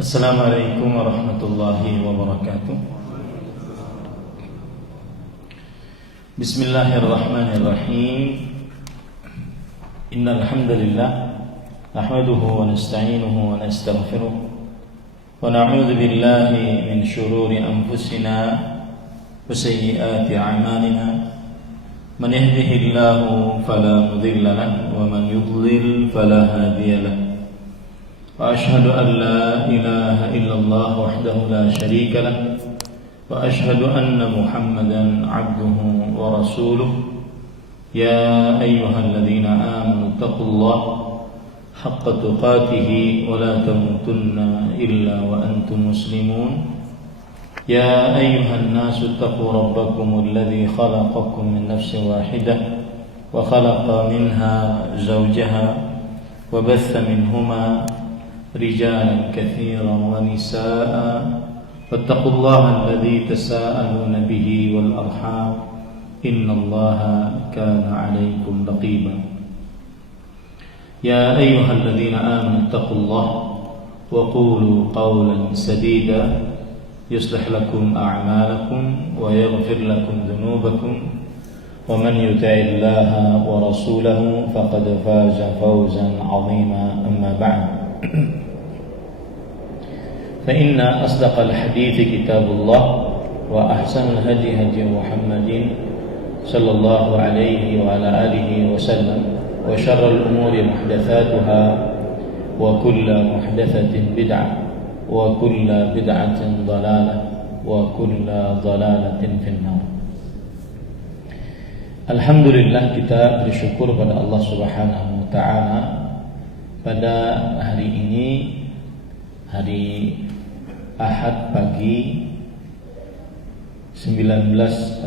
Assalamualaikum warahmatullahi wabarakatuh. Bismillahirrahmanirrahim. Innal hamdalillah nahmaduhu wa nasta'inuhu wa nastaghfiruh wa na'udzu billahi min shururi anfusina wa sayyiati a'malina. Man yahdihillahu fala mudilla lahu wa man yudlil fala hadiya lahu. وأشهد أن لا إله إلا الله وحده لا شريك له وأشهد أن محمدا عبده ورسوله يا أيها الذين آمنوا اتقوا الله حق تقاته ولا تموتن إلا وأنتم مسلمون يا أيها الناس اتقوا ربكم الذي خلقكم من نفس واحدة وخلق منها زوجها وبث منهما رجالا كثيرا ونساء فاتقوا الله الذي تساءلون به والأرحام إن الله كان عليكم رقيبا يا أيها الذين آمنوا اتقوا الله وقولوا قولا سديدا يصلح لكم أعمالكم ويغفر لكم ذنوبكم ومن يطع الله ورسوله فقد فاز فوزا عظيما أما بعد فإن أصدق الحديث كتاب الله وأحسن الهدي هدي محمد صلى الله عليه وعلى آله وسلم وشر الأمور محدثاتها وكل محدثة بدعة وكل بدعة ضلالة وكل ضلالة في النار. Alhamdulillah, kita bersyukur pada Allah Subhanahu wa taala pada hari ini, hari Ahad pagi 19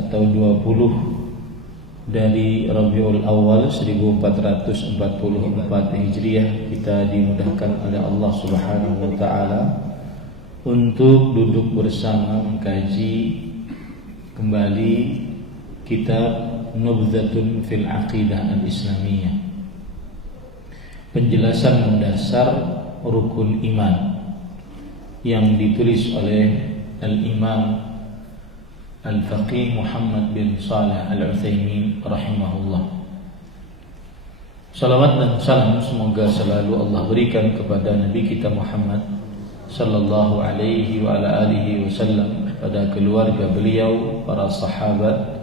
atau 20 dari Rabiul Awal 1444 Hijriah, kita dimudahkan oleh Allah Subhanahu wa taala untuk duduk bersama mengkaji kembali kitab Nubdzatun fil Aqidah al-Islamiyah, penjelasan mendasar rukun iman, yang ditulis oleh Al-Imam Al-Faqih Muhammad bin Shalih Al-Utsaimin rahimahullah. Salawat dan salam semoga selalu Allah berikan kepada Nabi kita Muhammad sallallahu alaihi wa ala alihi wasallam, pada keluarga beliau, para sahabat,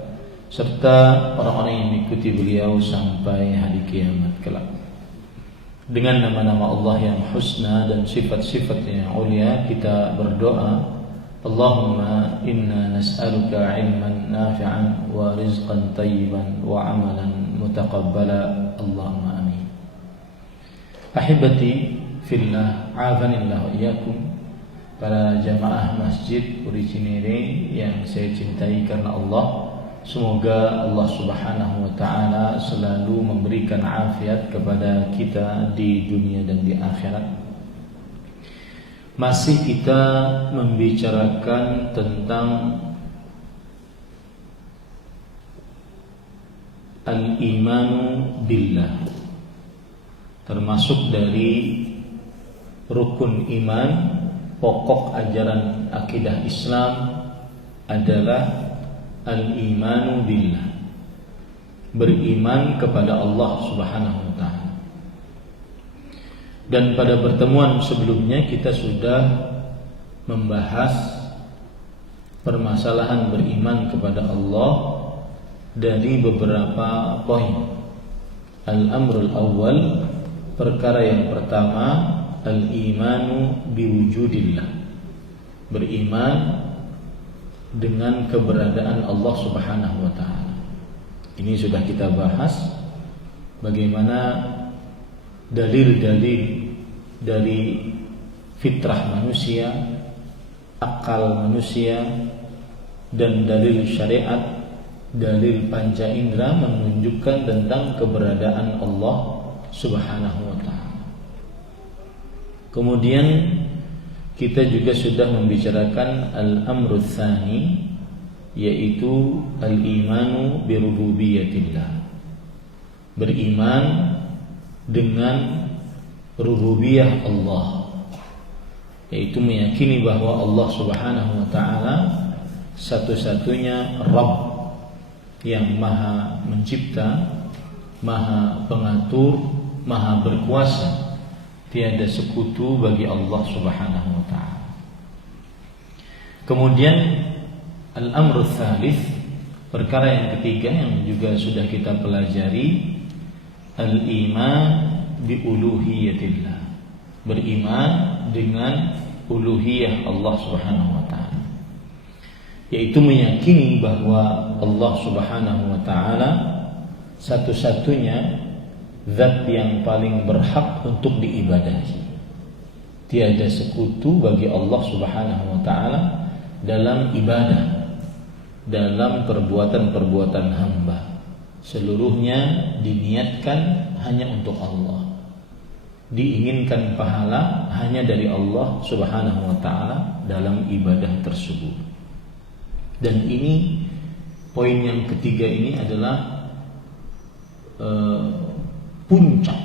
serta orang-orang yang mengikuti beliau sampai hari kiamat kelak. Dengan nama-nama Allah yang husna dan sifat-sifat yang ulia, kita berdoa, Allahumma inna nas'aluka ilman nafi'an wa rizqan tayyiban wa amalan mutaqabbala, Allahumma amin. Ahibati fillah, afanillah wa iyyakum, para jamaah masjid Puri Cinere yang saya cintai karena Allah, semoga Allah Subhanahu wa taala selalu memberikan afiat kepada kita di dunia dan di akhirat. Masih kita membicarakan tentang al-imanu billah, termasuk dari rukun iman. Pokok ajaran akidah Islam adalah al-imanu billah, beriman kepada Allah Subhanahu wa taala. Dan pada pertemuan sebelumnya kita sudah membahas permasalahan beriman kepada Allah dari beberapa poin. Al-amrul awal, perkara yang pertama, al-imanu biwujudillah, beriman dengan keberadaan Allah Subhanahu wa taala. Ini sudah kita bahas bagaimana dalil-dalil dari fitrah manusia, akal manusia, dan dalil syariat, dalil panca indera menunjukkan tentang keberadaan Allah Subhanahu wa taala. Kemudian kita juga sudah membicarakan al-amru tsani, yaitu al-imanu birububiyatillah, beriman dengan rububiyah Allah. yaitu meyakini bahwa Allah Subhanahu wa taala satu-satunya Rabb yang Maha mencipta, Maha pengatur, Maha berkuasa. Tiada sekutu bagi Allah Subhanahu wa taala. Kemudian al-amru tsalits, perkara yang ketiga yang juga sudah kita pelajari, al-iman bi uluhiyatillah. Beriman dengan uluhiyah Allah Subhanahu wa taala, yaitu meyakini bahwa Allah Subhanahu wa taala satu-satunya zat yang paling berhak untuk diibadahi. Tiada sekutu bagi Allah Subhanahu wa taala dalam ibadah, dalam perbuatan-perbuatan hamba. Seluruhnya diniatkan hanya untuk Allah. Diinginkan pahala hanya dari Allah Subhanahu wa taala dalam ibadah tersebut. Dan ini poin yang ketiga ini adalah puncak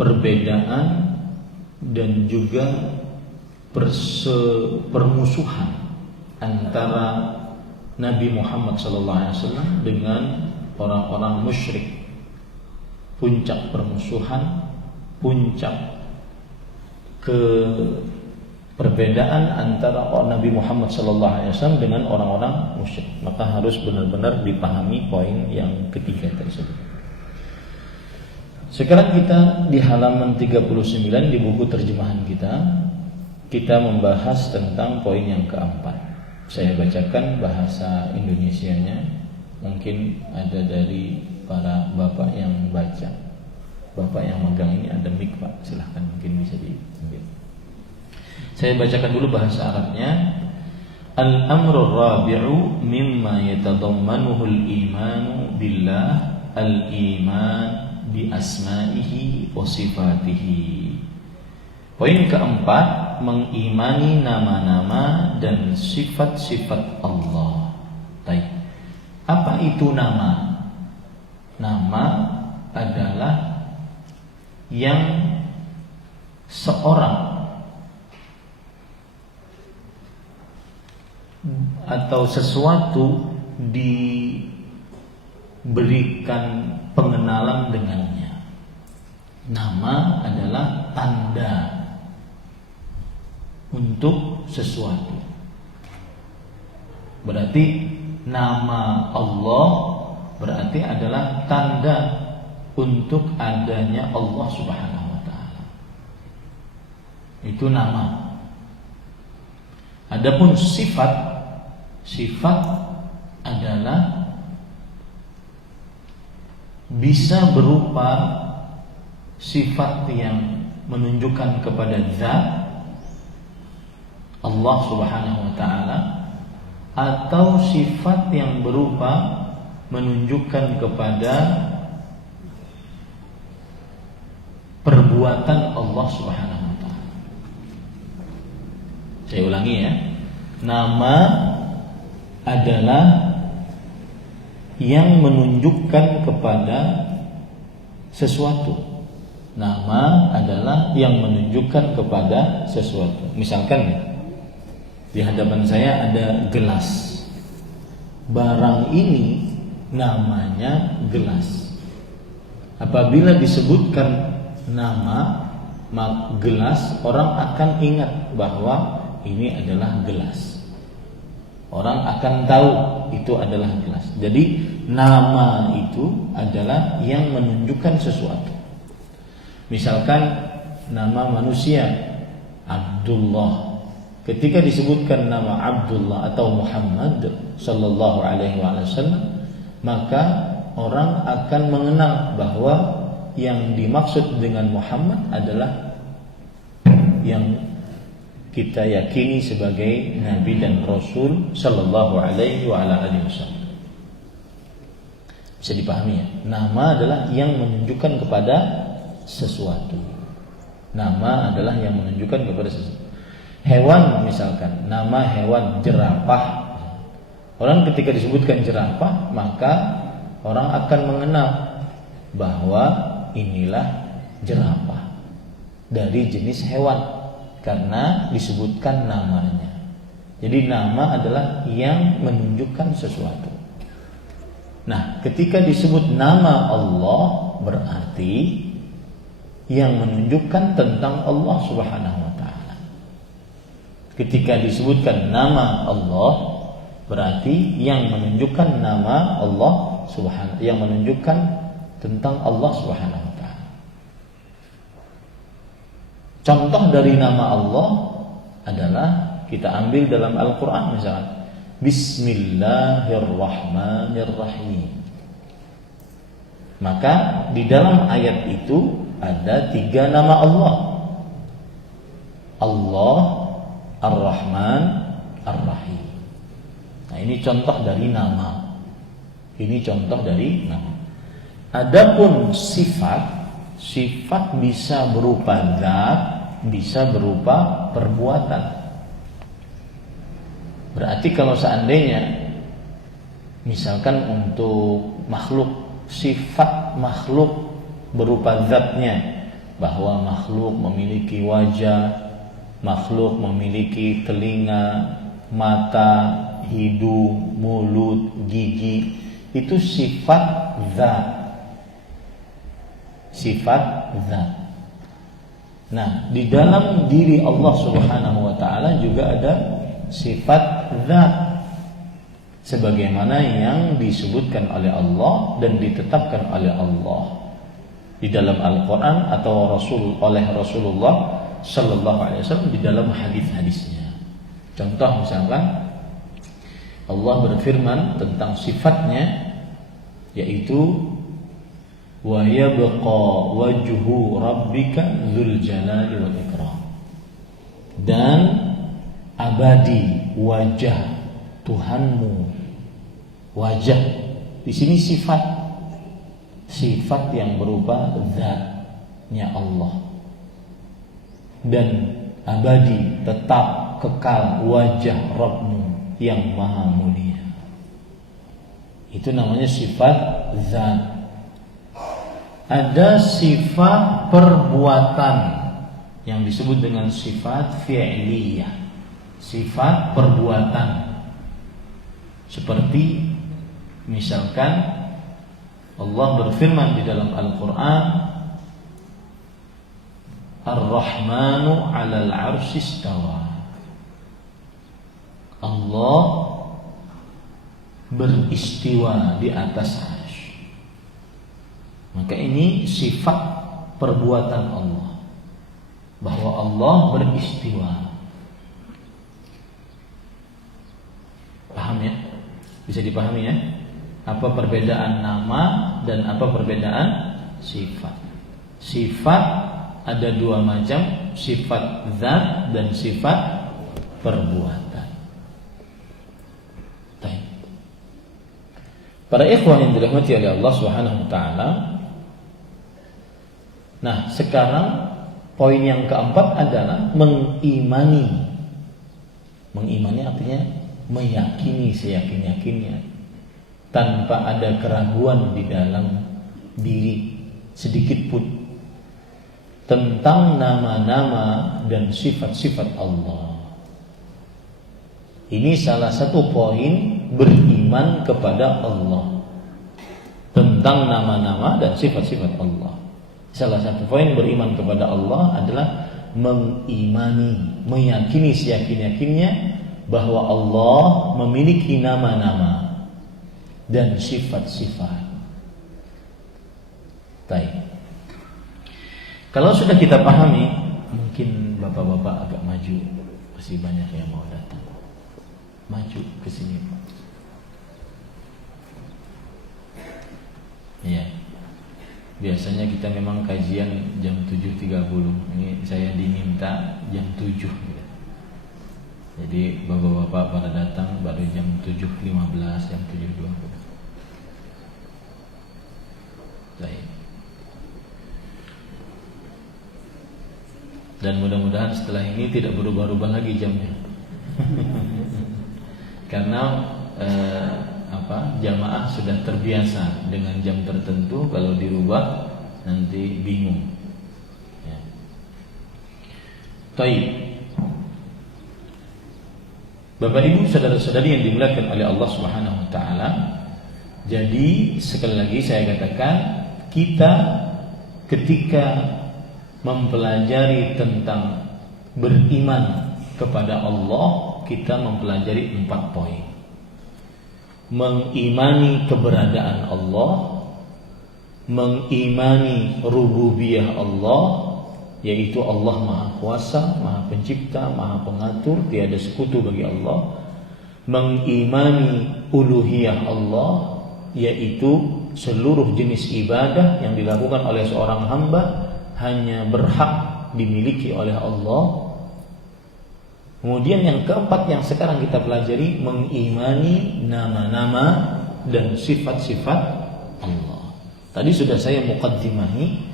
perbedaan dan juga permusuhan antara Nabi Muhammad SAW dengan orang-orang musyrik. Puncak permusuhan, puncak perbedaan antara Nabi Muhammad SAW dengan orang-orang musyrik. Maka harus benar-benar dipahami poin yang ketiga tersebut. Sekarang kita di halaman 39 di buku terjemahan kita membahas tentang poin yang keempat. Saya bacakan bahasa Indonesianya. Mungkin ada dari para bapak yang baca. Bapak yang megang ini ada mic Pak, silahkan mungkin bisa diambil. Saya bacakan dulu bahasa Arabnya. Al-amru rabi'u mimma yatadammanuhu al-imanu billah al-iman bi asma'ihi wa sifatihi. Poin keempat, mengimani nama-nama dan sifat-sifat Allah. Baik. Apa itu nama? Nama adalah yang seorang atau sesuatu diberikan pengenalan dengannya. Nama adalah tanda untuk sesuatu. Berarti nama Allah berarti adalah tanda untuk adanya Allah Subhanahu wa taala. Itu nama. Adapun sifat adalah bisa berupa sifat yang menunjukkan kepada zat Allah Subhanahu wa taala, atau sifat yang berupa menunjukkan kepada perbuatan Allah Subhanahu wa taala. Saya ulangi ya. Nama adalah yang menunjukkan kepada sesuatu. Nama adalah yang menunjukkan kepada sesuatu. Misalkan di hadapan saya ada gelas. Barang ini namanya gelas. Apabila disebutkan nama gelas, orang akan ingat bahwa ini adalah gelas. Orang akan tahu itu adalah gelas. Jadi nama itu adalah yang menunjukkan sesuatu. Misalkan nama manusia Abdullah. Ketika disebutkan nama Abdullah atau Muhammad sallallahu alaihi wasallam, maka orang akan mengenal bahwa yang dimaksud dengan Muhammad adalah yang kita yakini sebagai Nabi dan Rasul sallallahu alaihi wasallam. Bisa dipahami ya? Nama adalah yang menunjukkan kepada sesuatu. Nama adalah yang menunjukkan kepada sesuatu. Hewan misalkan, nama hewan jerapah. Orang ketika disebutkan jerapah, maka orang akan mengenal bahwa inilah jerapah dari jenis hewan. karena disebutkan namanya. Jadi nama adalah yang menunjukkan sesuatu. Nah, ketika disebut nama Allah berarti yang menunjukkan tentang Allah Subhanahu wa taala. Ketika disebutkan nama Allah berarti yang menunjukkan nama Allah Subhanahu, yang menunjukkan tentang Allah Subhanahu wa taala. Contoh dari nama Allah adalah kita ambil dalam Al-Qur'an misalnya Bismillahirrahmanirrahim. Maka di dalam ayat itu ada 3 nama Allah. Allah, Ar-Rahman, Ar-Rahim. Nah, ini contoh dari nama. Ini contoh dari nama. Adapun sifat bisa berupa zat, bisa berupa perbuatan. Berarti kalau seandainya misalkan untuk makhluk, sifat makhluk berupa zatnya, bahwa makhluk memiliki wajah, makhluk memiliki telinga, mata, hidung, mulut, gigi, itu sifat zat. Sifat zat. Nah, di dalam diri Allah Subhanahu wa taala juga ada sifat zat sebagaimana yang disebutkan oleh Allah dan ditetapkan oleh Allah di dalam Al-Qur'an atau oleh Rasulullah sallallahu alaihi wasallam di dalam hadis-hadisnya. Contoh misalkan Allah berfirman tentang sifatnya, yaitu wa yabqa wajhu rabbika dzul jalali wal ikram, dan abadi wajah Tuhanmu. Wajah di sini sifat yang berupa zatnya Allah, dan abadi tetap kekal wajah Rabbmu yang maha mulia. Itu namanya sifat zat. Ada sifat perbuatan yang disebut dengan sifat fi'liyah, sifat perbuatan. Seperti misalkan Allah berfirman di dalam Al-Qur'an, Ar-Rahmanu 'alal 'arsy istawa. Allah beristiwa di atas arsy. Maka ini sifat perbuatan Allah, bahwa Allah beristiwa. Paham ya? Bisa dipahami ya? Apa perbedaan nama dan apa perbedaan sifat? Sifat ada 2 macam, sifat zat dan sifat perbuatan. Baik. Para ikhwan yang dirahmati oleh Allah Subhanahu wa taala. Nah, sekarang poin yang keempat adalah mengimani. Mengimani artinya meyakini seyakin-yakinnya, tanpa ada keraguan di dalam diri sedikit pun tentang nama-nama dan sifat-sifat Allah. Ini salah satu poin beriman kepada Allah, tentang nama-nama dan sifat-sifat Allah. Salah satu poin beriman kepada Allah adalah mengimani, meyakini seyakin-yakinnya bahwa Allah memiliki nama-nama dan sifat-sifat. Baik. Kalau sudah kita pahami, mungkin bapak-bapak agak maju, masih banyak yang mau datang. Maju ke sini. Iya. Biasanya kita memang kajian jam 7.30. Ini saya diminta jam 7 gitu. Jadi bapak-bapak pada datang baru jam 7.15, jam 7.20. Baik. Dan mudah-mudahan setelah ini tidak berubah-ubah lagi jamnya. Karena jamaah sudah terbiasa dengan jam tertentu, kalau dirubah nanti bingung. Ya. Baik. Bapak Ibu, saudara-saudari yang dimuliakan oleh Allah Subhanahu wa taala. Jadi sekali lagi saya katakan, kita ketika mempelajari tentang beriman kepada Allah, kita mempelajari 4 poin. Mengimani keberadaan Allah, mengimani rububiyah Allah, yaitu Allah Maha Kuasa, Maha Pencipta, Maha Pengatur, tiada sekutu bagi Allah. Mengimani uluhiyah Allah, yaitu seluruh jenis ibadah yang dilakukan oleh seorang hamba hanya berhak dimiliki oleh Allah. Kemudian yang keempat yang sekarang kita pelajari, mengimani nama-nama dan sifat-sifat Allah. Tadi sudah saya muqaddimahi,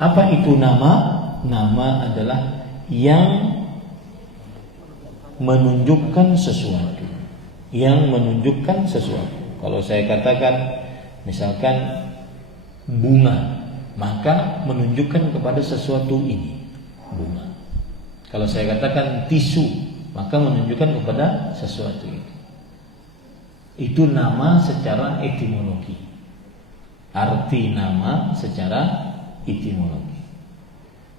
apa itu nama? Nama adalah yang menunjukkan sesuatu. Yang menunjukkan sesuatu. Kalau saya katakan misalkan bunga, maka menunjukkan kepada sesuatu ini, bunga. Kalau saya katakan tisu, maka menunjukkan kepada sesuatu itu. Itu nama secara etimologi. Arti nama secara etimologi.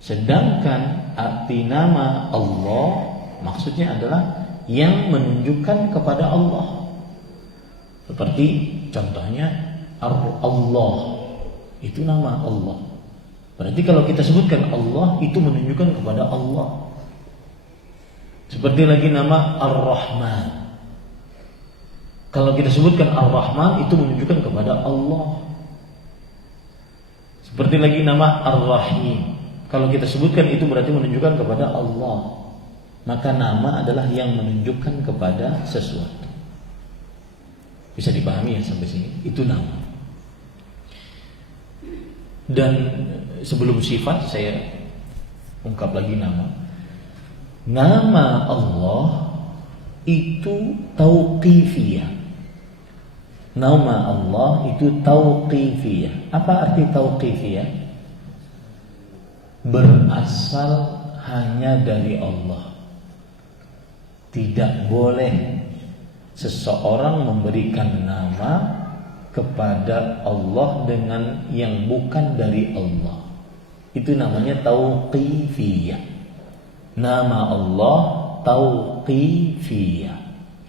Sedangkan arti nama Allah maksudnya adalah yang menunjukkan kepada Allah. Seperti contohnya Allah, itu nama Allah. Berarti kalau kita sebutkan Allah, itu menunjukkan kepada Allah. Seperti lagi nama Ar-Rahman. Kalau kita sebutkan Ar-Rahman, itu menunjukkan kepada Allah. Seperti lagi nama Ar-Rahim. Kalau kita sebutkan, itu berarti menunjukkan kepada Allah. Maka nama adalah yang menunjukkan kepada sesuatu. Bisa dipahami ya sampai sini? Itu nama. Dan sebelum sifat, saya ungkap lagi nama. Nama Allah itu tauqifiyah. Nama Allah itu tauqifiyah. Apa arti tauqifiyah? Berasal hanya dari Allah. Tidak boleh seseorang memberikan nama kepada Allah dengan yang bukan dari Allah. Itu namanya tauqifiyah. Nama Allah tauqifiyah.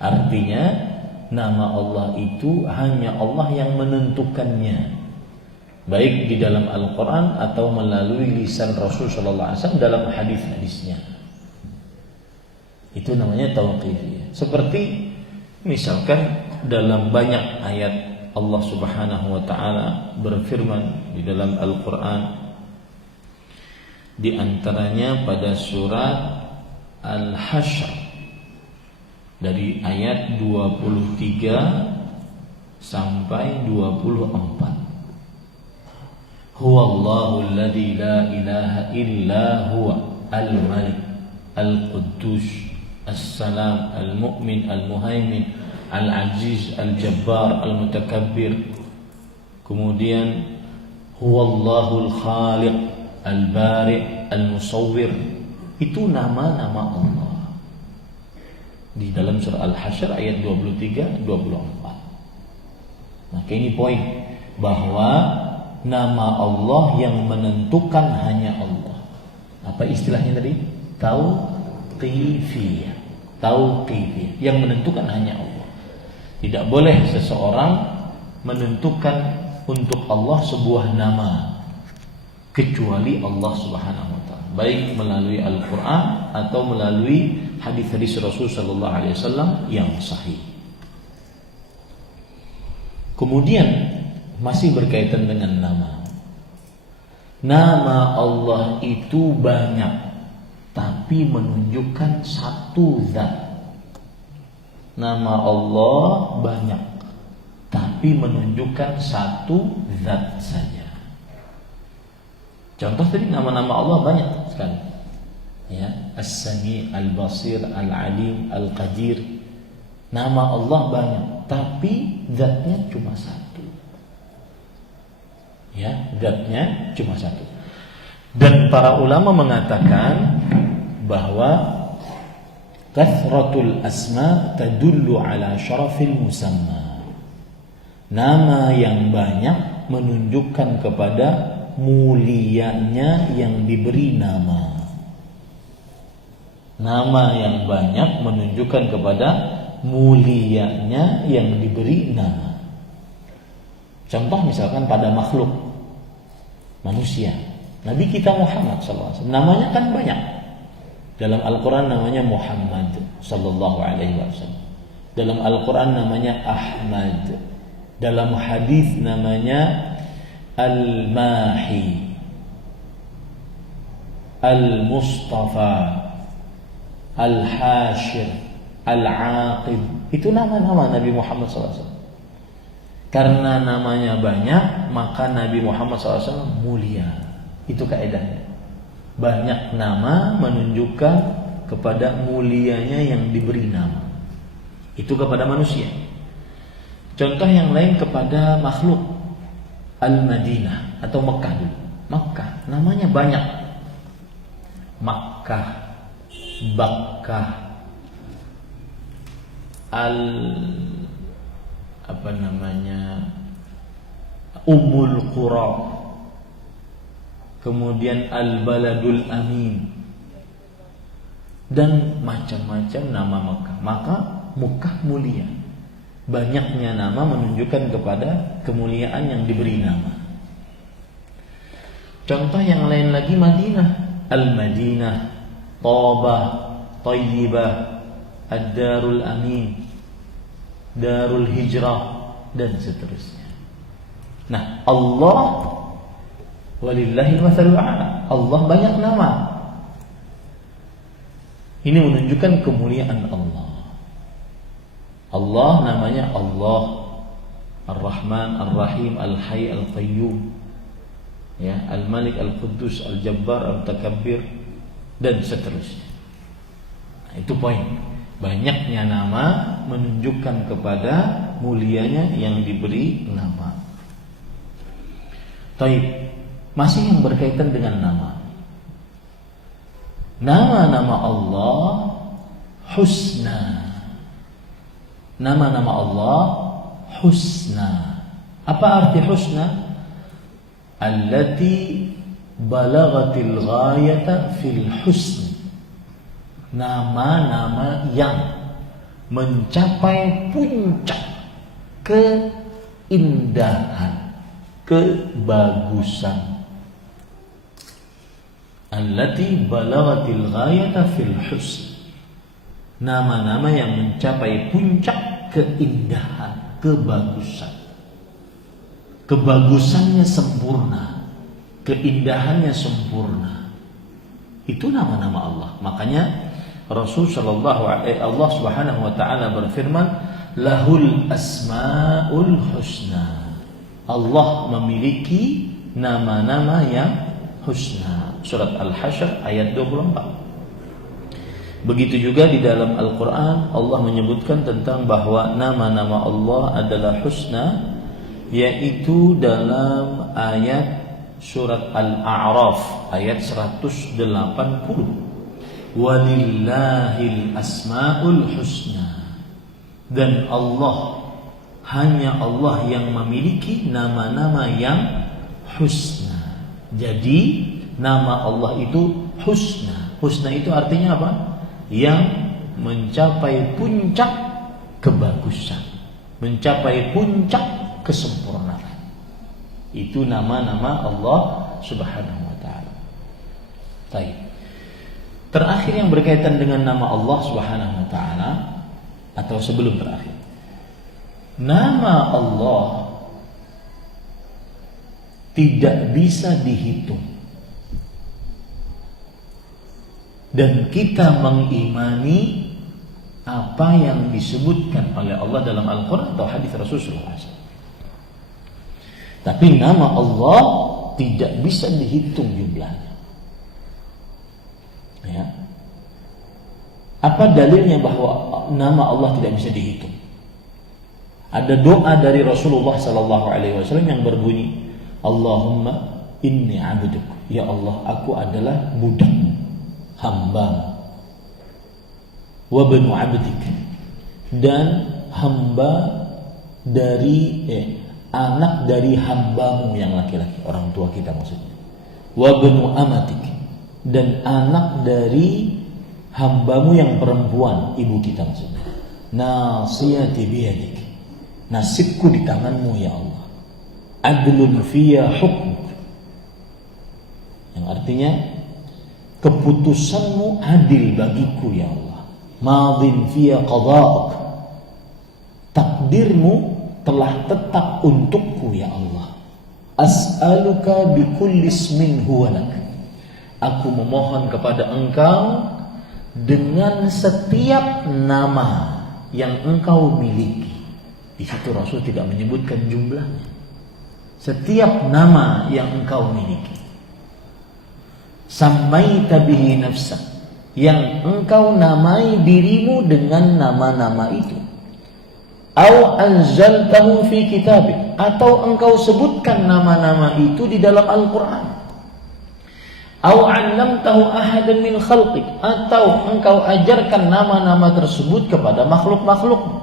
Artinya nama Allah itu hanya Allah yang menentukannya, baik di dalam Al-Quran atau melalui lisan Rasul Sallallahu Alaihi Wasallam dalam hadis-hadisnya. Itu namanya tauqifiyah. Seperti misalkan dalam banyak ayat Allah Subhanahu wa taala berfirman di dalam Al-Qur'an, di antaranya pada surat Al-Hasyr dari ayat 23 sampai 24. Huwallahu alladzi la ilaha illa huwa al-malik al-quddus as-salam al-mu'min al-muhaimin al-aziz al-jabbar al-mutakabbir. Kemudian huwallahu al-khaliq al-bari' al-musawwir. Itu nama-nama Allah di dalam surah Al-Hasyr ayat 23-24. Maka ini poin bahwa nama Allah yang menentukan hanya Allah. Apa istilahnya tadi? Tauqifiyah. Tauqifiyah. Yang menentukan hanya Allah. Tidak boleh seseorang menentukan untuk Allah sebuah nama kecuali Allah Subhanahu wa taala, baik melalui Al-Qur'an atau melalui hadis-hadis Rasul sallallahu alaihi wasallam yang sahih. Kemudian masih berkaitan dengan nama. Nama Allah itu banyak, tapi menunjukkan satu zat. Nama Allah banyak, tapi menunjukkan satu zat saja. Contoh tadi nama-nama Allah banyak sekali. Ya, As-Sami, Al-Basir, Al-Alim, Al-Qadir. Nama Allah banyak, tapi zatnya cuma satu. Ya, zatnya cuma satu. Dan para ulama mengatakan bahwa Kathratul asma tadullu ala syarafil musamma. Nama yang banyak menunjukkan kepada mulianya yang diberi nama. Nama yang banyak menunjukkan kepada mulianya yang diberi nama. Contoh misalkan pada makhluk manusia, Nabi kita Muhammad SAW, namanya kan banyak. Dalam Al-Quran namanya Muhammad sallallahu alaihi wasallam. Dalam Al-Quran namanya Ahmad. Dalam hadis namanya Al-Mahi, Al-Mustafa, Al-Hashir, Al-Aqib. Itu nama-nama Nabi Muhammad SAW. Karena namanya banyak, maka Nabi Muhammad SAW mulia. Itu kaedahnya. Banyak nama menunjukkan kepada mulianya yang diberi nama. Itu kepada manusia. Contoh yang lain kepada makhluk, Al-Madinah atau Mekah dulu. Makkah namanya banyak. Makkah, Bakkah, Ummul Qura, kemudian Al-Baladul Amin, dan macam-macam nama Mekah. Maka Mekah mulia. Banyaknya nama menunjukkan kepada kemuliaan yang diberi nama. Contoh yang lain lagi Madinah, Al-Madinah, Thabah, Thayyibah, Ad-Darul Amin, Darul Hijrah, dan seterusnya. Nah, Allah walillahil matsalul a'la. Allah banyak nama. Ini menunjukkan kemuliaan Allah. Allah namanya Allah, Ar-Rahman, Ar-Rahim, Al-Hayy, Al-Qayyum, ya, Al-Malik, Al-Quddus, Al-Jabbar, Al-Mutakabbir, dan seterusnya. Nah, itu poin. Banyaknya nama menunjukkan kepada mulianya yang diberi nama. Taib. Masih yang berkaitan dengan nama. Nama-nama Allah husna. Nama-nama Allah husna. Apa arti husna? Allati balaghatil ghayata fil husn. Nama-nama yang mencapai puncak keindahan, kebagusan. Allati balaghatil ghayata fil husn. Nama-nama yang mencapai puncak keindahan, kebagusan. Kebagusannya sempurna, keindahannya sempurna. Itu nama-nama Allah. Makanya Rasul sallallahu alaihi Allah Subhanahu wa taala berfirman, lahul asmaul husna. Allah memiliki nama-nama yang husna. Surat Al-Hasyr ayat 24. Begitu juga di dalam Al-Quran Allah menyebutkan tentang bahwa nama-nama Allah adalah husna, yaitu dalam ayat surat Al-A'raf ayat 180. Walillahil asmaul husna. Dan Allah, hanya Allah yang memiliki nama-nama yang husna. Jadi nama Allah itu husna. Husna itu artinya apa? Yang mencapai puncak kebagusan, mencapai puncak kesempurnaan. Itu nama-nama Allah Subhanahu wa taala. Baik. Terakhir yang berkaitan dengan nama Allah Subhanahu wa taala, atau sebelum terakhir. Nama Allah tidak bisa dihitung. Dan kita mengimani apa yang disebutkan oleh Allah dalam Al-Quran atau hadis Rasulullah SAW. Tapi nama Allah tidak bisa dihitung jumlahnya. Ya. Apa dalilnya bahwa nama Allah tidak bisa dihitung? Ada doa dari Rasulullah SAW yang berbunyi, Allahumma inni abduk. Ya Allah, aku adalah budakmu, hamba. wa banu abdik, dan hamba dari anak dari hambamu yang laki-laki, orang tua kita maksudnya. Wa banu amatik, dan anak dari hambamu yang perempuan, ibu kita maksudnya. Nasiyati biyadik, nasibku di tanganmu ya Allah. Adlun fiyya hukmuk, yang artinya keputusanmu adil bagiku ya Allah. Madhin fiyya qada'uk, takdirmu telah tetap untukku ya Allah. As'aluka bikulli ismin huwa lak, aku memohon kepada engkau dengan setiap nama yang engkau miliki. Di situ Rasul tidak menyebutkan jumlahnya. Setiap nama yang engkau miliki. Sammaita bihi nafsak, yang engkau namai dirimu dengan nama-nama itu. Au anzaltahu fi kitabik, atau engkau sebutkan nama-nama itu di dalam Al-Quran. Au 'allamtahu ahadan min khalqik, atau engkau ajarkan nama-nama tersebut kepada makhluk-makhluk.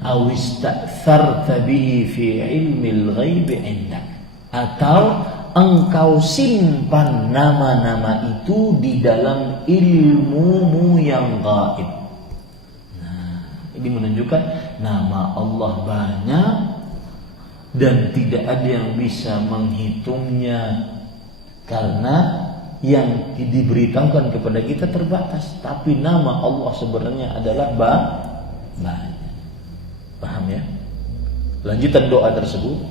Au ista'tharta bihi fi ilmil ghaibi 'indak, atau engkau simpan nama-nama itu di dalam ilmumu yang gaib. Ini menunjukkan nama Allah banyak dan tidak ada yang bisa menghitungnya, karena yang diberitahukan kepada kita terbatas. Tapi nama Allah sebenarnya adalah banyak. Paham ya? Lanjutan doa tersebut,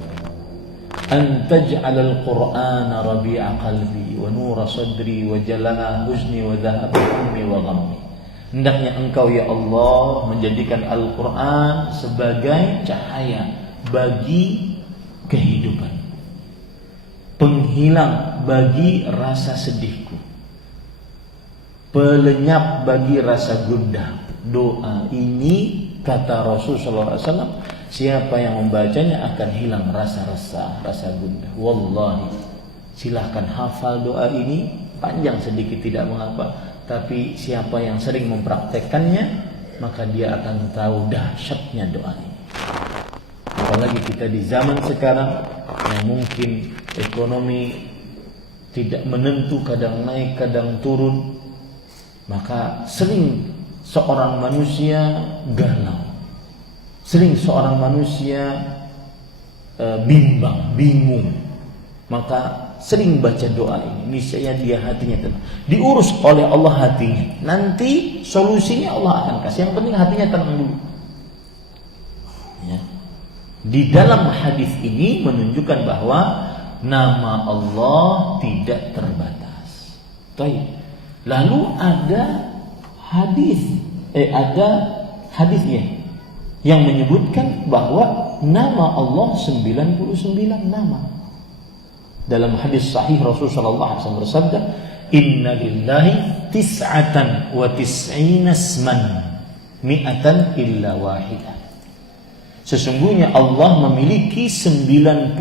antaj'alal qur'ana rabi'a qalbi wa nura sadri wa jalaa huzni wa dhahaba hummi wa ghammi. Hendaknya engkau ya Allah menjadikan Al-Quran sebagai cahaya bagi kehidupan, penghilang bagi rasa sedihku, pelenyap bagi rasa gundah. Doa ini, kata Rasulullah SAW, siapa yang membacanya akan hilang rasa resah, rasa gundah. Wallahi, silahkan hafal doa ini, panjang sedikit tidak mengapa. Tapi siapa yang sering mempraktekkannya, maka dia akan tahu dahsyatnya doa ini. Apalagi kita di zaman sekarang yang mungkin ekonomi tidak menentu, kadang naik kadang turun, maka sering seorang manusia galau, sering seorang manusia bimbang, bingung. Maka sering baca doa ini, niscaya dia hatinya tenang, diurus oleh Allah hatinya. Nanti solusinya Allah akan kasih. Yang penting hatinya tenang dulu ya. Di dalam hadis ini menunjukkan bahwa nama Allah tidak terbatas. Lalu ada hadisnya yang menyebutkan bahwa nama Allah 99 nama. Dalam hadis sahih Rasulullah SAW bersabda, Inna lillahi tis'atan wa tis'ina isman mi'atan illa wahidah. Sesungguhnya Allah memiliki 99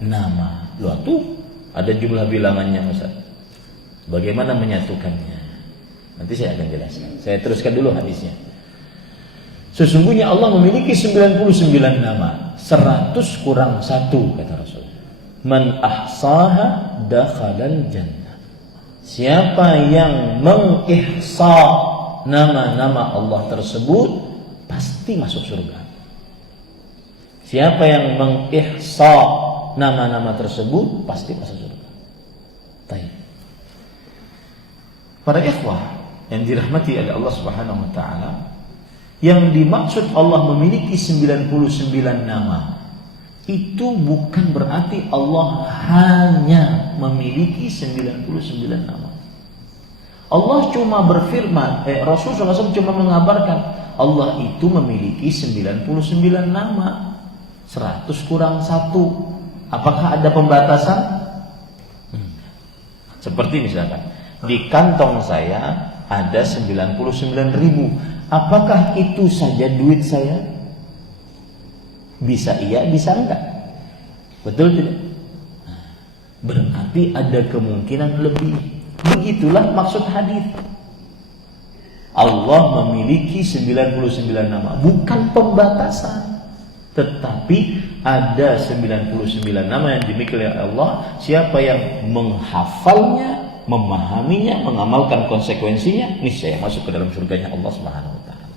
nama. Loh tuh ada jumlah bilangannya Ustaz. Bagaimana menyatukannya? Nanti saya akan jelaskan. Saya teruskan dulu hadisnya. Sesungguhnya Allah memiliki 99 nama. 100 kurang 1 kata Rasul. Man ahsaha dakhalal jannah. Siapa yang mengihsa nama-nama Allah tersebut pasti masuk surga. Siapa yang mengihsa nama-nama tersebut pasti masuk surga. Baik. Para ikhwah yang dirahmati oleh Allah Subhanahu wa taala, yang dimaksud Allah memiliki 99 nama itu bukan berarti Allah hanya memiliki 99 nama. Allah cuma berfirman, Rasulullah SAW cuma mengabarkan Allah itu memiliki 99 nama. 100 kurang 1. Apakah ada pembatasan? Seperti misalkan di kantong saya ada 99.000. Apakah itu saja duit saya? Bisa iya, bisa enggak. Betul tidak? Berarti ada kemungkinan lebih. Begitulah maksud hadis. Allah memiliki 99 nama, bukan pembatasan. Tetapi ada 99 nama yang dimiliki oleh Allah. Siapa yang menghafalnya, memahaminya, mengamalkan konsekuensinya, niscaya masuk ke dalam surganya Allah Subhanahu wa taala.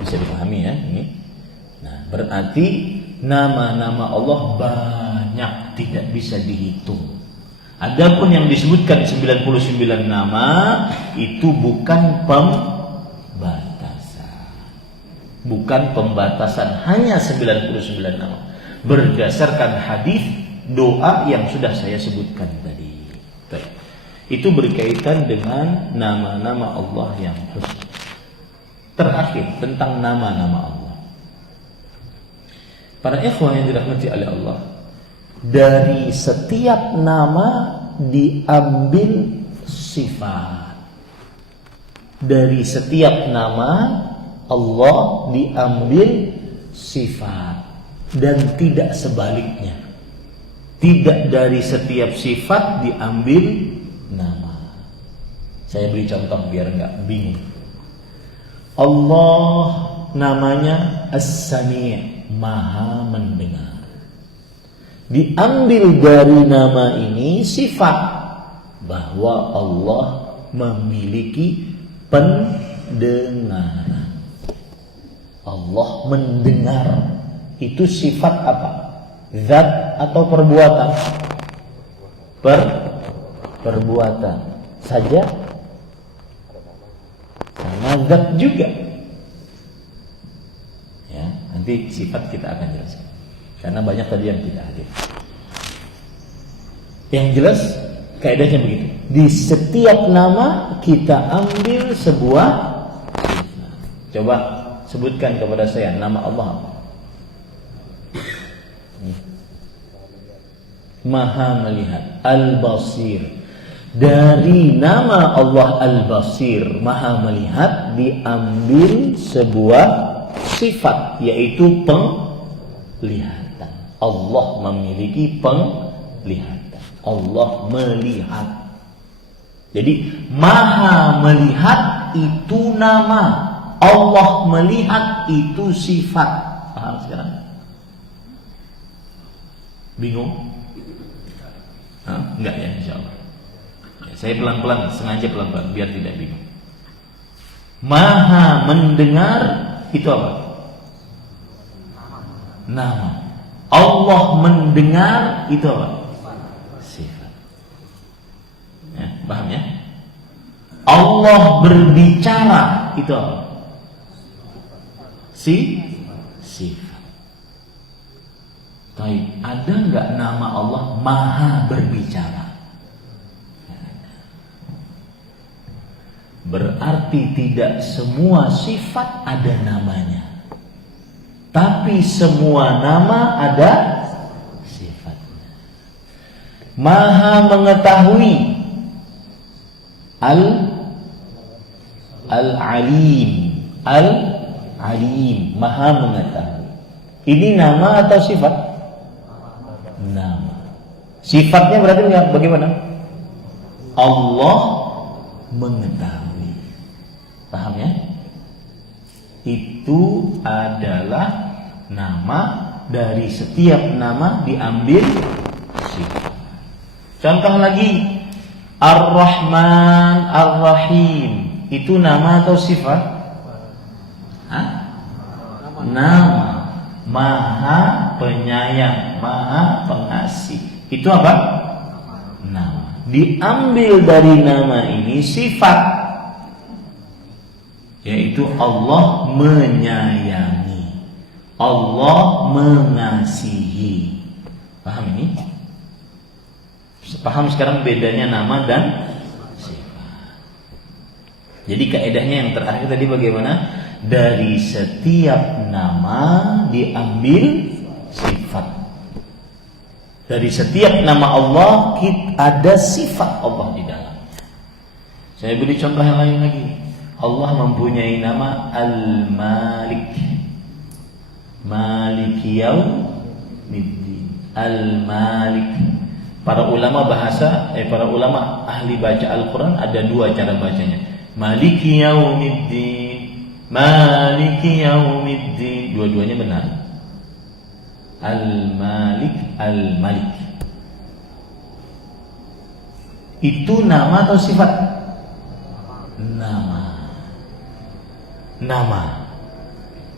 Bisa dipahami ya ini? Nah, berarti nama-nama Allah banyak, tidak bisa dihitung. Adapun yang disebutkan 99 nama itu bukan pembatasan. Bukan pembatasan, hanya 99 nama. Berdasarkan hadis doa yang sudah saya sebutkan tadi. Baik. Itu berkaitan dengan nama-nama Allah yang husna. Terakhir tentang nama-nama Allah. Para ikhwah yang dirahmati oleh Allah, dari setiap nama diambil sifat. Dari setiap nama Allah diambil sifat, dan tidak sebaliknya. Tidak dari setiap sifat diambil nama. Saya beri contoh biar enggak bingung. Allah namanya As-Sami', Maha mendengar. Diambil dari nama ini sifat bahwa Allah memiliki pendengaran. Allah mendengar. Itu sifat apa? Zat atau perbuatan? Perbuatan saja. Sama zat juga. Ya, nanti sifat kita akan jelaskan. Karena banyak tadi yang tidak hadir. Yang jelas kaidahnya begitu. Di setiap nama kita ambil sebuah sifat. Coba sebutkan kepada saya nama Allah apa? Maha melihat, Al-Basir. Dari nama Allah Al-Basir, Maha melihat, diambil sebuah sifat, yaitu penglihatan. Allah memiliki penglihatan. Allah melihat. Jadi Maha melihat itu nama, Allah melihat itu sifat. Paham sekarang? Bingung? Enggak ya, insyaallah. Ya, saya pelan-pelan, sengaja pelan-pelan biar tidak bingung. Maha mendengar itu apa? Nama. Allah mendengar itu apa? Sifat. Ya, paham ya? Allah berbicara itu apa? Sifat. Baik, ada enggak nama Allah Maha berbicara? Berarti tidak semua sifat ada namanya. Tapi semua nama ada sifatnya. Maha mengetahui. Al-Alim. Al-Alim, Maha mengetahui. Ini nama atau sifat? Nama. Sifatnya berarti bagaimana? Allah mengetahui. Paham ya? Itu adalah nama. Dari setiap nama diambil sifat. Contoh lagi, Ar-Rahman, Ar-Rahim. Itu nama atau sifat? Nama. Maha penyayang, Maha pengasih. Itu apa? Nama. Diambil dari nama ini sifat, yaitu Allah menyayangi, Allah mengasihi. Paham ini? Paham sekarang bedanya nama dan sifat. Jadi kaidahnya yang terakhir tadi bagaimana? Dari setiap nama diambil sifat. Dari setiap nama Allah ada sifat Allah di dalamnya. Saya beri contoh yang lain lagi. Allah mempunyai nama Al-Malik, Maliki Yaumiddin. Al-Malik. Para ulama bahasa, para ulama ahli baca Al-Quran ada dua cara bacanya. Maliki yaumiddin, Maliki yaumiddin. Dua-duanya benar. Al-Malik, Al-Malik. Itu nama atau sifat? Nama. Nama.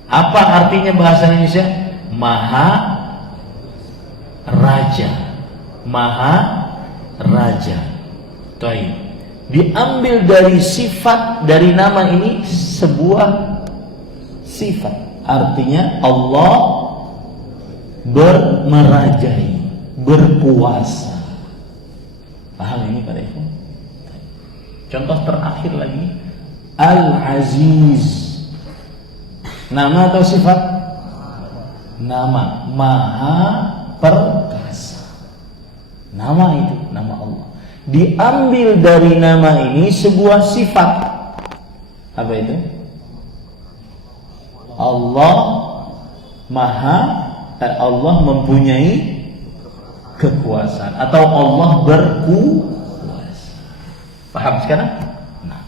Apa artinya bahasa Indonesia? Maha Raja. Maha Raja. Baik. Diambil dari sifat, dari nama ini sebuah sifat. Artinya Allah merajai, berkuasa. Paham ini pada ikhwan? Contoh terakhir lagi, Al-Aziz. Nama atau sifat? Nama. Maha perkasa. Nama itu, nama Allah. Diambil dari nama ini sebuah sifat. Apa itu? Allah mempunyai kekuasaan atau Allah berkuasa. Paham sekarang? Nah,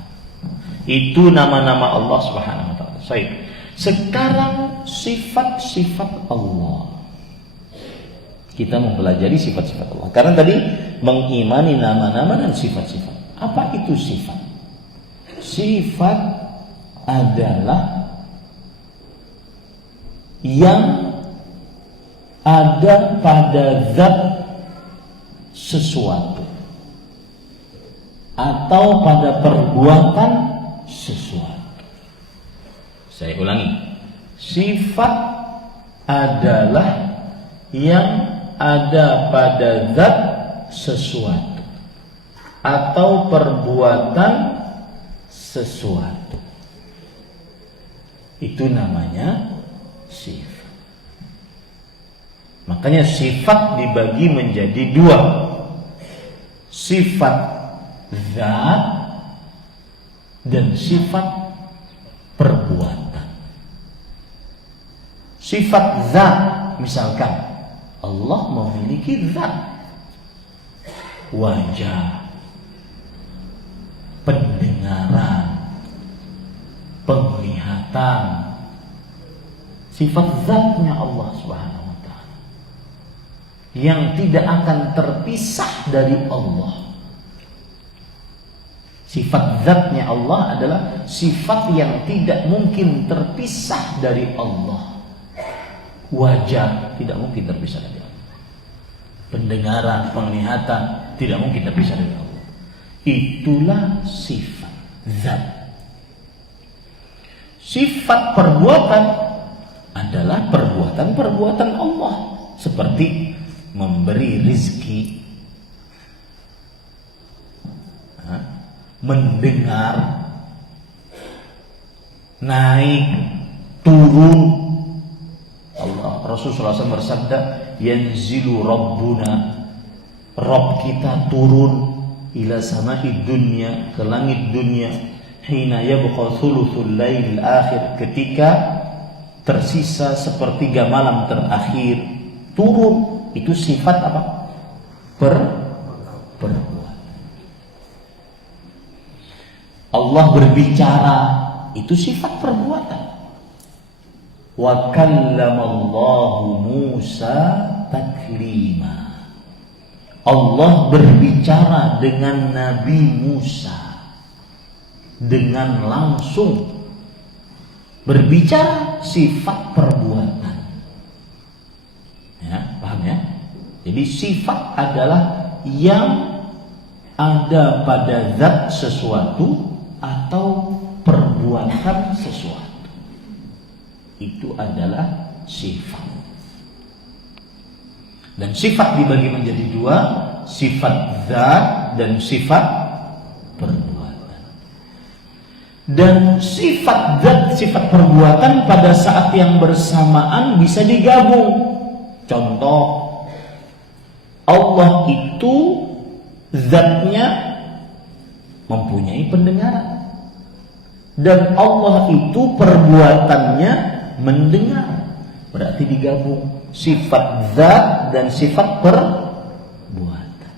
itu nama-nama Allah Subhanahu wa taala. Baik. Sekarang sifat-sifat Allah. Kita mempelajari sifat-sifat Allah. Karena tadi mengimani nama-nama dan sifat-sifat. Apa itu sifat? Sifat adalah yang ada pada zat sesuatu atau pada perbuatan sesuatu. Saya ulangi. Sifat adalah yang ada pada zat sesuatu atau perbuatan sesuatu. Itu namanya sifat. Makanya sifat dibagi menjadi dua. Sifat zat dan sifat perbuatan. Sifat zat, misalkan Allah memiliki zat, wajah, pendengaran, penglihatan. Sifat zatnya Allah Subhanahu wa ta'ala yang tidak akan terpisah dari Allah. Sifat zatnya Allah adalah sifat yang tidak mungkin terpisah dari Allah. Wajah tidak mungkin terpisah dari Allah. Pendengaran, penglihatan tidak mungkin terpisah dari Allah. Itulah sifat zat. Sifat perbuatan adalah perbuatan-perbuatan Allah, seperti memberi rizki, mendengar, naik, turun. Allah Rasulullah SAW bersabda, yanzilu rabbuna, Rabb kita turun ila samai dunya, ke langit dunia, hina yabqa thuluthul lail akhir, ketika tersisa sepertiga malam terakhir, turun. Itu sifat apa? Perbuatan. Allah berbicara, itu sifat perbuatan. Wa kallamallahu Musa taklima. Allah berbicara dengan Nabi Musa dengan langsung. Berbicara sifat perbuatan. Ya, paham ya? Jadi sifat adalah yang ada pada zat sesuatu atau perbuatan sesuatu. Itu adalah sifat. Dan sifat dibagi menjadi dua, sifat zat dan sifat perbuatan. Dan sifat zat, sifat perbuatan pada saat yang bersamaan bisa digabung. Contoh, Allah itu zatnya mempunyai pendengaran, dan Allah itu perbuatannya mendengar. Berarti digabung sifat zat dan sifat perbuatan.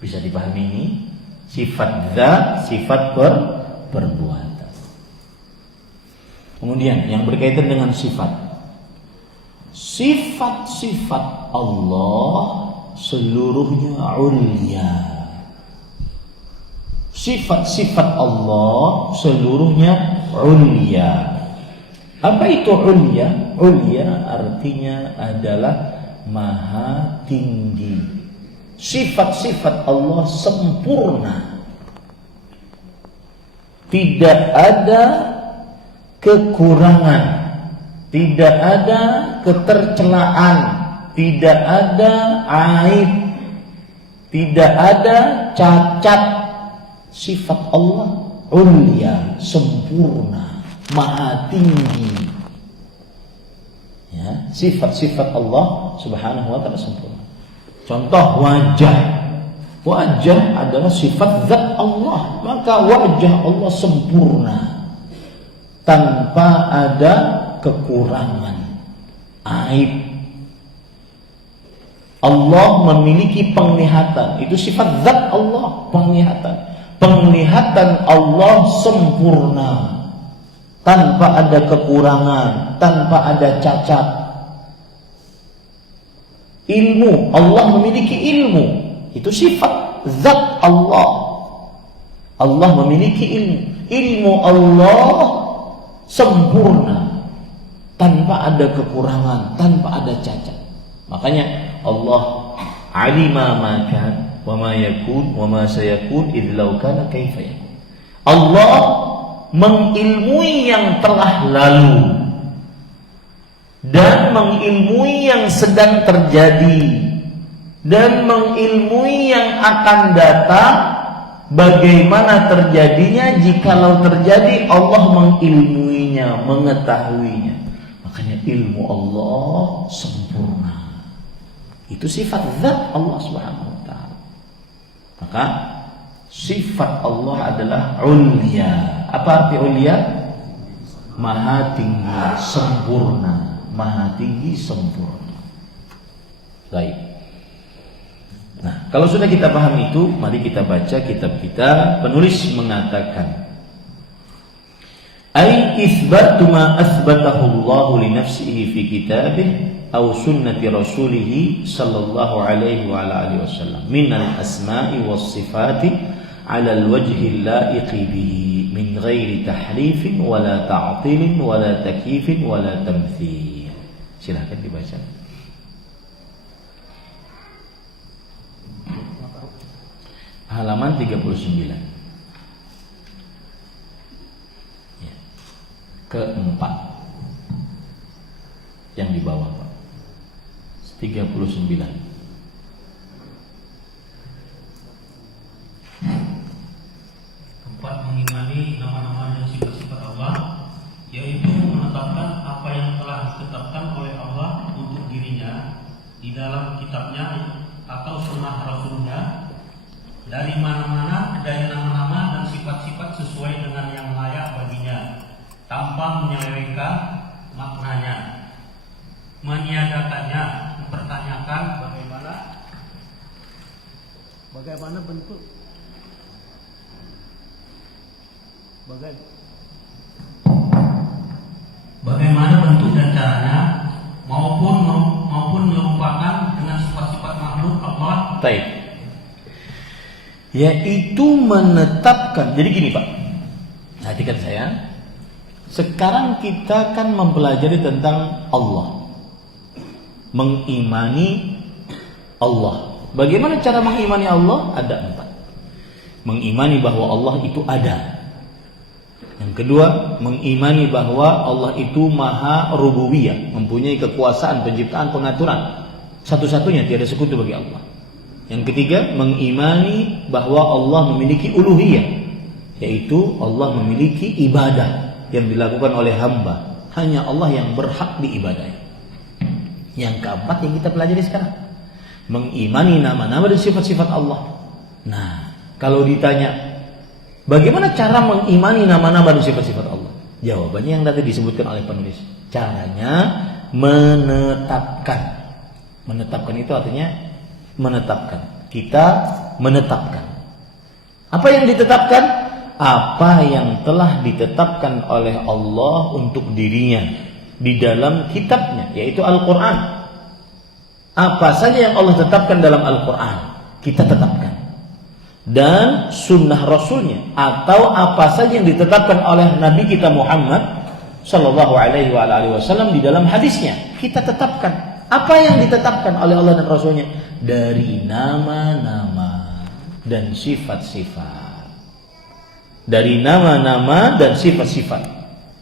Bisa dipahami ini? Sifat zat, sifat perbuatan. Kemudian yang berkaitan dengan sifat. Sifat-sifat Allah seluruhnya ulya. Sifat-sifat Allah seluruhnya ulya. Apa itu ulya? Ulya artinya adalah maha tinggi. Sifat-sifat Allah sempurna. Tidak ada kekurangan, tidak ada ketercelaan, tidak ada aib, tidak ada cacat. Sifat Allah ulya, sempurna, maha tinggi. Ya, sifat-sifat Allah Subhanahu wa ta'ala sempurna. Contoh wajah. Wajah adalah sifat zat Allah, maka wajah Allah sempurna tanpa ada kekurangan, aib. Allah memiliki penglihatan, itu sifat zat Allah, penglihatan. Penglihatan Allah sempurna, tanpa ada kekurangan, tanpa ada cacat. Ilmu, Allah memiliki ilmu, itu sifat zat Allah. Allah memiliki ilmu. Ilmu Allah sempurna, tanpa ada kekurangan, tanpa ada cacat. Makanya Allah alima ma kan wa ma yakun wa ma sayakun idz law kana kaifa yakun. Allah mengilmui yang telah lalu dan mengilmui yang sedang terjadi dan mengilmui yang akan datang, bagaimana terjadinya. Jikalau terjadi, Allah mengilmuinya, mengetahuinya. Makanya ilmu Allah sempurna. Itu sifat zat Allah Subhanahu wa ta'ala. Maka sifat Allah adalah ulya. Apa arti ulya? Maha tinggi, sempurna. Maha tinggi, sempurna. Baik. Nah, kalau sudah kita paham itu, mari kita baca kitab kita. Penulis mengatakan, ay isbatu ma asbatahu Allah li nafsihi fi kitabih aw sunnati rasulih sallallahu alaihi wa alihi wasallam min al-asma'i was sifati ala al-wajhi al-la'iqi bihi min ghairi tahrifin wala ta'tilin wala takyifin wala tamthil. Silakan dibaca. Halaman 39. Ya. Keempat. Yang di bawah, Pak. 39. Keempat, mengimani nama-nama dan sifat-sifat Allah, yaitu menetapkan apa yang telah ditetapkan oleh Allah untuk dirinya di dalam kitabnya atau sunnah Rasulnya, dari mana-mana dari nama-nama dan sifat-sifat sesuai dengan yang layak baginya, tanpa menyelewengkan maknanya, meniadakannya, mempertanyakan bagaimana bentuk bagaimana bentuk dan caranya, maupun merupakan dengan sifat-sifat makhluk Allah. Baik. Yaitu menetapkan. Jadi gini, Pak, perhatikan saya. Sekarang kita kan mempelajari tentang Allah, mengimani Allah. Bagaimana cara mengimani Allah? Ada 4. Mengimani bahwa Allah itu ada. Yang kedua, mengimani bahwa Allah itu maha rububiyah, mempunyai kekuasaan, penciptaan, pengaturan, satu-satunya, tiada sekutu bagi Allah. Yang ketiga, mengimani bahwa Allah memiliki uluhiyah, yaitu Allah memiliki ibadah yang dilakukan oleh hamba. Hanya Allah yang berhak diibadahi. Yang keempat yang kita pelajari sekarang, mengimani nama-nama dan sifat-sifat Allah. Nah, kalau ditanya bagaimana cara mengimani nama-nama dan sifat-sifat Allah, jawabannya yang tadi disebutkan oleh penulis. Caranya menetapkan. Menetapkan itu artinya menetapkan. Kita menetapkan. Apa yang ditetapkan? Apa yang telah ditetapkan oleh Allah untuk dirinya di dalam kitabnya, yaitu Al-Quran. Apa saja yang Allah tetapkan dalam Al-Quran, kita tetapkan. Dan sunnah Rasulnya, atau apa saja yang ditetapkan oleh Nabi kita Muhammad Sallallahu Alaihi Wasallam di dalam hadisnya, kita tetapkan. Apa yang ditetapkan oleh Allah dan Rasulnya dari nama-nama dan sifat-sifat. Dari nama-nama dan sifat-sifat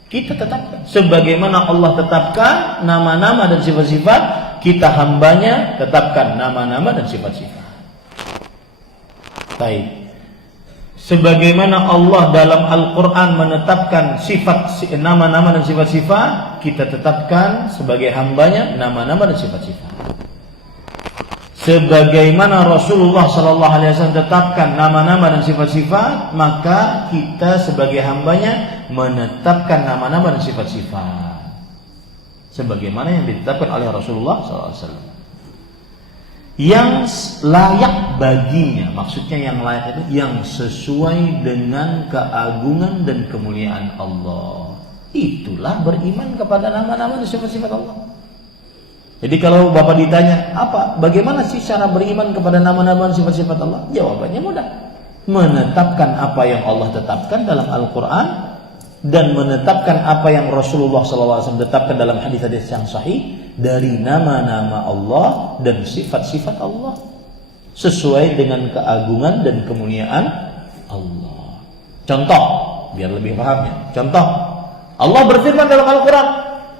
kita tetapkan. Sebagaimana Allah tetapkan nama-nama dan sifat-sifat, kita hambanya tetapkan nama-nama dan sifat-sifat. Baik. Sebagaimana Allah dalam Al-Quran menetapkan sifat, nama-nama dan sifat-sifat, kita tetapkan sebagai hambanya nama-nama dan sifat-sifat. Sebagaimana Rasulullah SAW tetapkan nama-nama dan sifat-sifat, maka kita sebagai hambanya menetapkan nama-nama dan sifat-sifat sebagaimana yang ditetapkan oleh Rasulullah SAW, yang layak baginya. Maksudnya yang layak itu yang sesuai dengan keagungan dan kemuliaan Allah. Itulah beriman kepada nama-nama dan sifat-sifat Allah. Jadi kalau Bapak ditanya, bagaimana sih cara beriman kepada nama-nama dan sifat-sifat Allah? Jawabannya mudah. Menetapkan apa yang Allah tetapkan dalam Al-Quran, dan menetapkan apa yang Rasulullah SAW tetapkan dalam hadis-hadis yang sahih dari nama-nama Allah dan sifat-sifat Allah sesuai dengan keagungan dan kemuliaan Allah. Contoh, biar lebih pahamnya. Contoh, Allah berfirman dalam Al-Quran,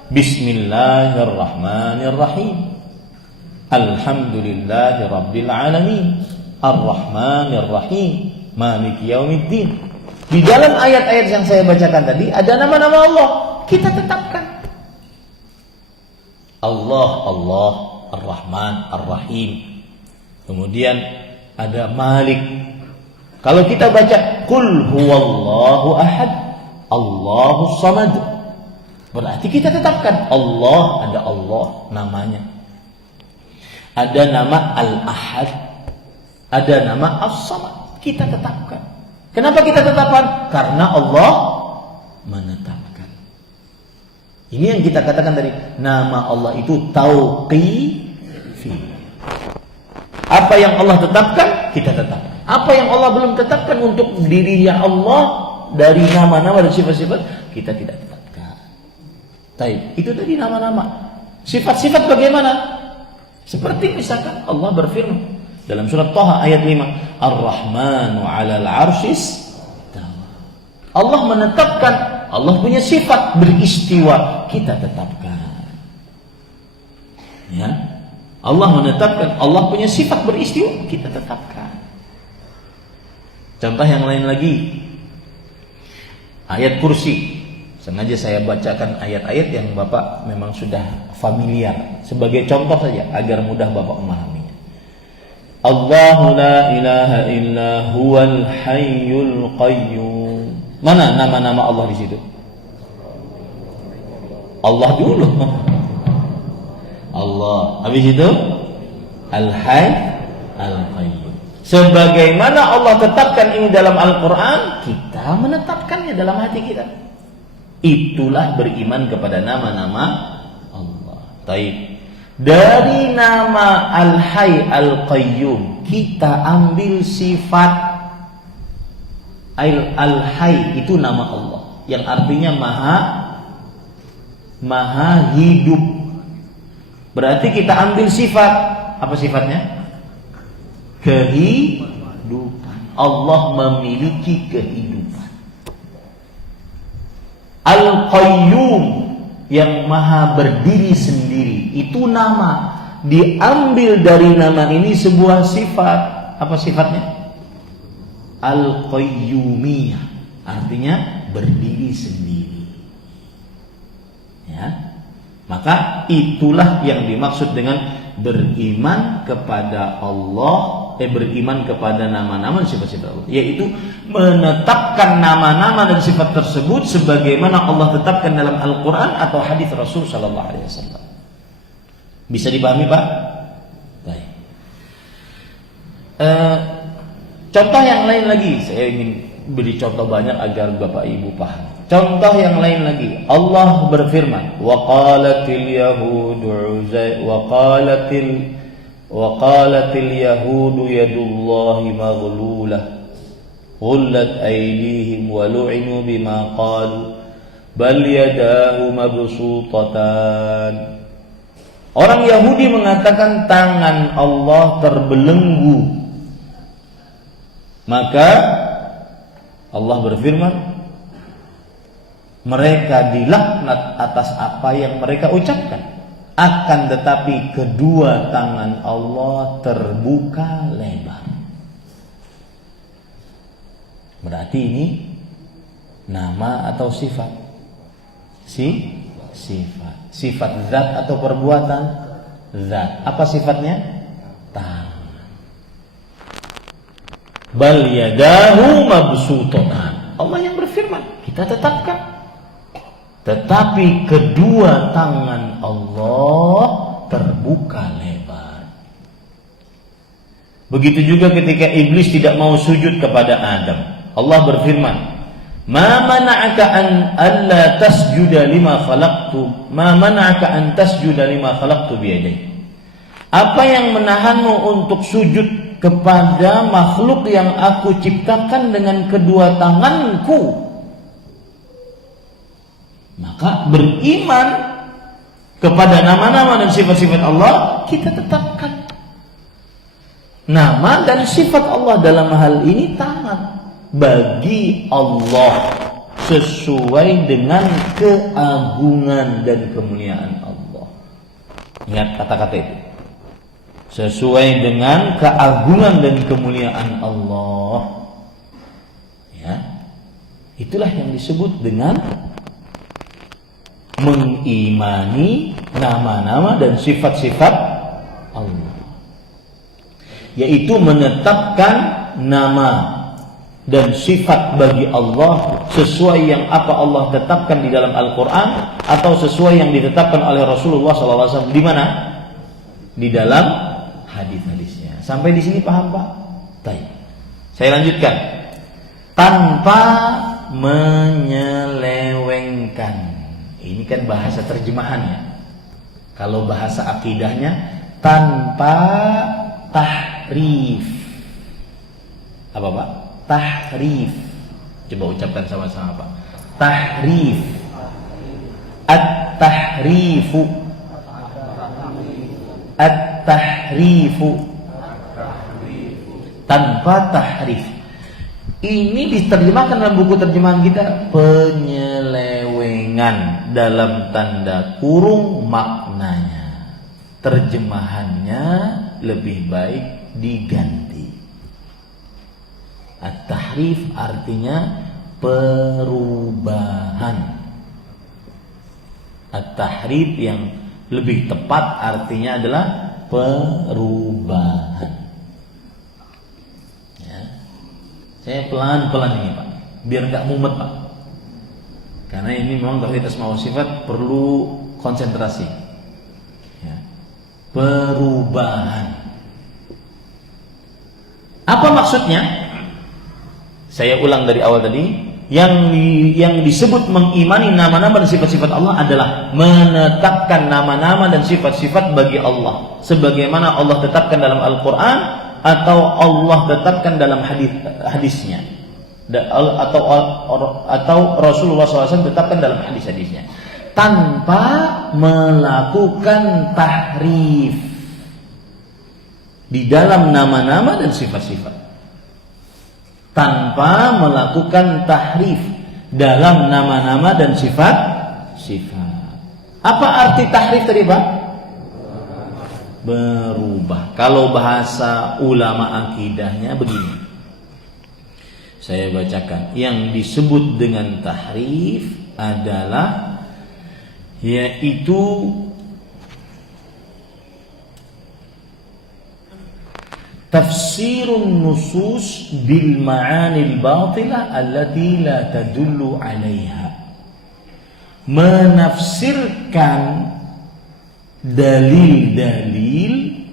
Bismillahirrahmanirrahim, Alhamdulillahi Rabbil Alamin, Ar-Rahmanir-Rahim, Maliki Yaumiddin. Di dalam ayat-ayat yang saya bacakan tadi ada nama-nama Allah, kita tetapkan. Allah, Ar-Rahman, Ar-Rahim. Kemudian ada Malik. Kalau kita baca Qul huwallahu ahad, Allahus samad, berarti kita tetapkan Allah, ada Allah namanya. Ada nama Al-Ahad, ada nama As-Samad, kita tetapkan. Kenapa kita tetapkan? Karena Allah menetapkan. Ini yang kita katakan tadi, nama Allah itu tauqifi. Apa yang Allah tetapkan, kita tetapkan. Apa yang Allah belum tetapkan untuk dirinya Allah dari nama-nama dan sifat-sifat, kita tidak tetapkan. Taib. Itu tadi nama-nama. Sifat-sifat bagaimana? Seperti misalkan Allah berfirman dalam surat Thaha ayat 5, Ar-Rahmanu 'alal 'arsyis. Allah menetapkan, Allah punya sifat beristiwa, kita tetapkan. Ya. Allah menetapkan, Allah punya sifat beristiwa, kita tetapkan. Contoh yang lain lagi, ayat kursi. Sengaja saya bacakan ayat-ayat yang Bapak memang sudah familiar, sebagai contoh saja agar mudah Bapak memahami. Allahu la ilaha illa huwal hayyul qayyum. Mana nama-nama Allah di situ? Allah dulu. Allah. Habis itu Al-Hayy Al-Qayyum. Sebagaimana Allah tetapkan ini dalam Al-Quran, kita menetapkannya dalam hati kita. Itulah beriman kepada nama-nama Allah. Taib. Dari nama Al-Hayy Al-Qayyum kita ambil sifat. Al-Hayy itu nama Allah yang artinya maha hidup. Berarti kita ambil sifat. Apa sifatnya? Kehidupan. Allah memiliki kehidupan. Al-Qayyum yang maha berdiri sendiri, itu nama. Diambil dari nama ini sebuah sifat. Apa sifatnya? Al-Qayyumiyah, artinya berdiri sendiri. Ya. Maka itulah yang dimaksud dengan beriman kepada Allah, beriman kepada nama-nama dan sifat-sifat Allah, yaitu menetapkan nama-nama dan sifat tersebut sebagaimana Allah tetapkan dalam Al-Quran atau hadis Rasul Sallallahu Alaihi Wasallam. Bisa dipahami, Pak? Baik. Contoh yang lain lagi, saya ingin beri contoh banyak agar Bapak Ibu paham. Contoh yang lain lagi, Allah berfirman, wa qalatil yahudu yadullahi maghlulah ghullat aydihim wa lu'inu bima qalu bal yadahu mabsutatan. Orang Yahudi mengatakan tangan Allah terbelenggu. Maka Allah berfirman, mereka dilaknat atas apa yang mereka ucapkan. Akan tetapi kedua tangan Allah terbuka lebar. Berarti ini nama atau sifat? Sifat. Sifat zat atau perbuatan? Zat. Apa sifatnya? Tangan. Bal yadahu mabsutatan. Allah yang berfirman, kita tetapkan. Tetapi kedua tangan Allah terbuka lebar. Begitu juga ketika iblis tidak mau sujud kepada Adam. Allah berfirman, "Ma mana'aka an alla tasjuda lima khalaqtu? Ma mana'aka an tasjuda lima khalaqtu biyadayya?" Apa yang menahanmu untuk sujud kepada makhluk yang aku ciptakan dengan kedua tanganku? Maka beriman kepada nama-nama dan sifat-sifat Allah, kita tetapkan nama dan sifat Allah dalam hal ini tangan bagi Allah sesuai dengan keagungan dan kemuliaan Allah. Ingat kata-kata itu. Sesuai dengan keagungan dan kemuliaan Allah. Ya. Itulah yang disebut dengan mengimani nama-nama dan sifat-sifat Allah. Yaitu menetapkan nama dan sifat bagi Allah sesuai yang apa Allah tetapkan di dalam Al-Quran atau sesuai yang ditetapkan oleh Rasulullah SAW. Di mana? Di dalam hadis-hadisnya. Sampai di sini paham Pak? Baik. Saya lanjutkan. Tanpa menyelewengkan. Ini kan bahasa terjemahannya. Kalau bahasa akidahnya tanpa tahrif. Apa Pak? Tahrif. Coba ucapkan sama-sama Pak. Tahrif. At-tahrifu. At-tahrifu. Tanpa tahrif. Ini diterjemahkan dalam buku terjemahan kita penyelewengan dalam tanda kurung maknanya. Terjemahannya lebih baik diganti. At-tahrif artinya perubahan. At-tahrif yang lebih tepat artinya adalah perubahan. Ya. Saya pelan-pelan ini Pak, biar gak mumet Pak. Karena ini memang tauhid asma wa sifat perlu konsentrasi. Ya. Perubahan. Apa maksudnya? Saya ulang dari awal tadi. Yang disebut mengimani nama-nama dan sifat-sifat Allah adalah menetapkan nama-nama dan sifat-sifat bagi Allah sebagaimana Allah tetapkan dalam Al-Quran atau Allah tetapkan dalam hadisnya atau Rasulullah SAW tetapkan dalam hadis-hadisnya tanpa melakukan tahrif di dalam nama-nama dan sifat-sifat. Tanpa melakukan tahrif dalam nama-nama dan sifat-sifat. Apa arti tahrif tadi Pak? Berubah. Kalau bahasa ulama akidahnya begini. Saya bacakan. Yang disebut dengan tahrif adalah yaitu tafsirun nusus bil ma'anil batilah allati la tadullu 'alaiha. Menafsirkan dalil-dalil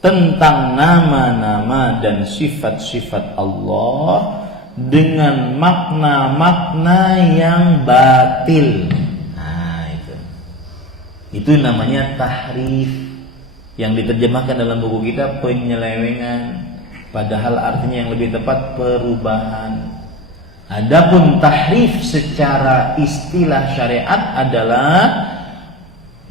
tentang nama-nama dan sifat-sifat Allah dengan makna-makna yang batil. Nah, itu namanya tahrif, yang diterjemahkan dalam buku kita penyelewengan, padahal artinya yang lebih tepat perubahan. Adapun tahrif secara istilah syariat adalah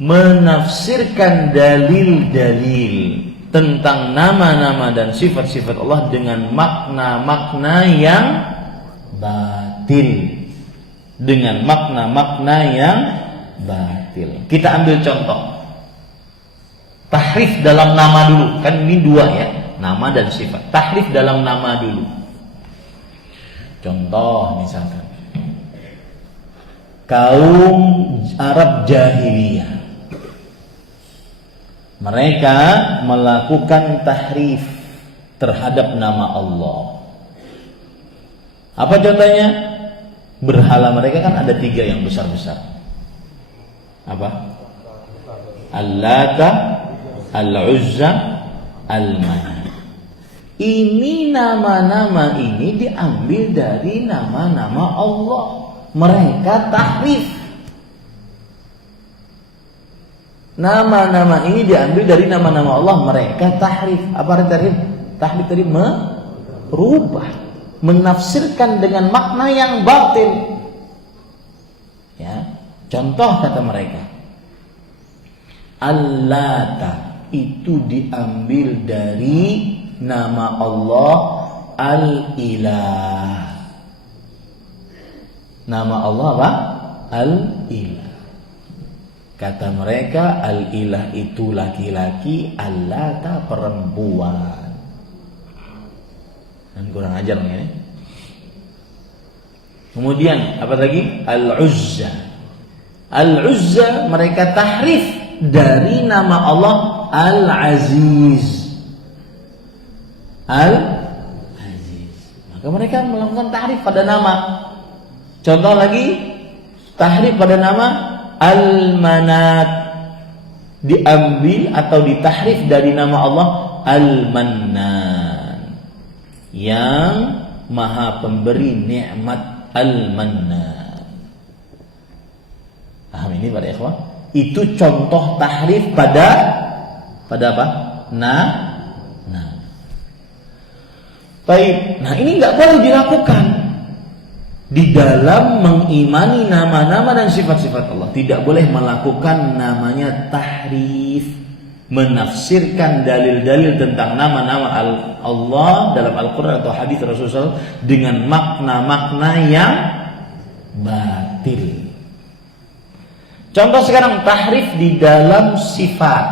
menafsirkan dalil-dalil tentang nama-nama dan sifat-sifat Allah dengan makna-makna yang batil. Dengan makna-makna yang batil. Kita ambil contoh. Tahrif dalam nama dulu. Kan ini dua ya, nama dan sifat. Tahrif dalam nama dulu. Contoh misalkan kaum Arab jahiliyah, mereka melakukan tahrif terhadap nama Allah. Apa contohnya? Berhala mereka kan ada 3 yang besar-besar. Apa? Al-Lata, Al-Uzza, Al-Manat. Ini nama-nama ini diambil dari nama-nama Allah. Mereka tahrif. Nama-nama ini diambil dari nama-nama Allah. Mereka tahrif. Apa arti tahrif? Tahrif tadi merubah, menafsirkan dengan makna yang batil. Ya, contoh kata mereka, Al-Lata itu diambil dari nama Allah Al-Ilah. Nama Allah apa? Al-Ilah. Kata mereka Al-Ilah itu laki-laki, Al-Lata perempuan. Dan kurang ajar ini. Kemudian apa lagi? Al-Uzza. Al-Uzza mereka tahrif dari nama Allah Al-Aziz. Al-Aziz. Maka mereka melakukan tahrif pada nama. Contoh lagi, tahrif pada nama Al-Manat, diambil atau ditahrif dari nama Allah Al-Mannan, yang maha pemberi nikmat. Al-Mannan. Paham ini para ikhwah? Itu contoh tahrif pada apa? Baik, nah ini nggak boleh dilakukan di dalam mengimani nama-nama dan sifat-sifat Allah. Tidak boleh melakukan namanya tahrif, menafsirkan dalil-dalil tentang nama-nama Allah dalam Al-Quran atau hadis Rasulullah dengan makna-makna yang batil. Contoh sekarang tahrif di dalam sifat.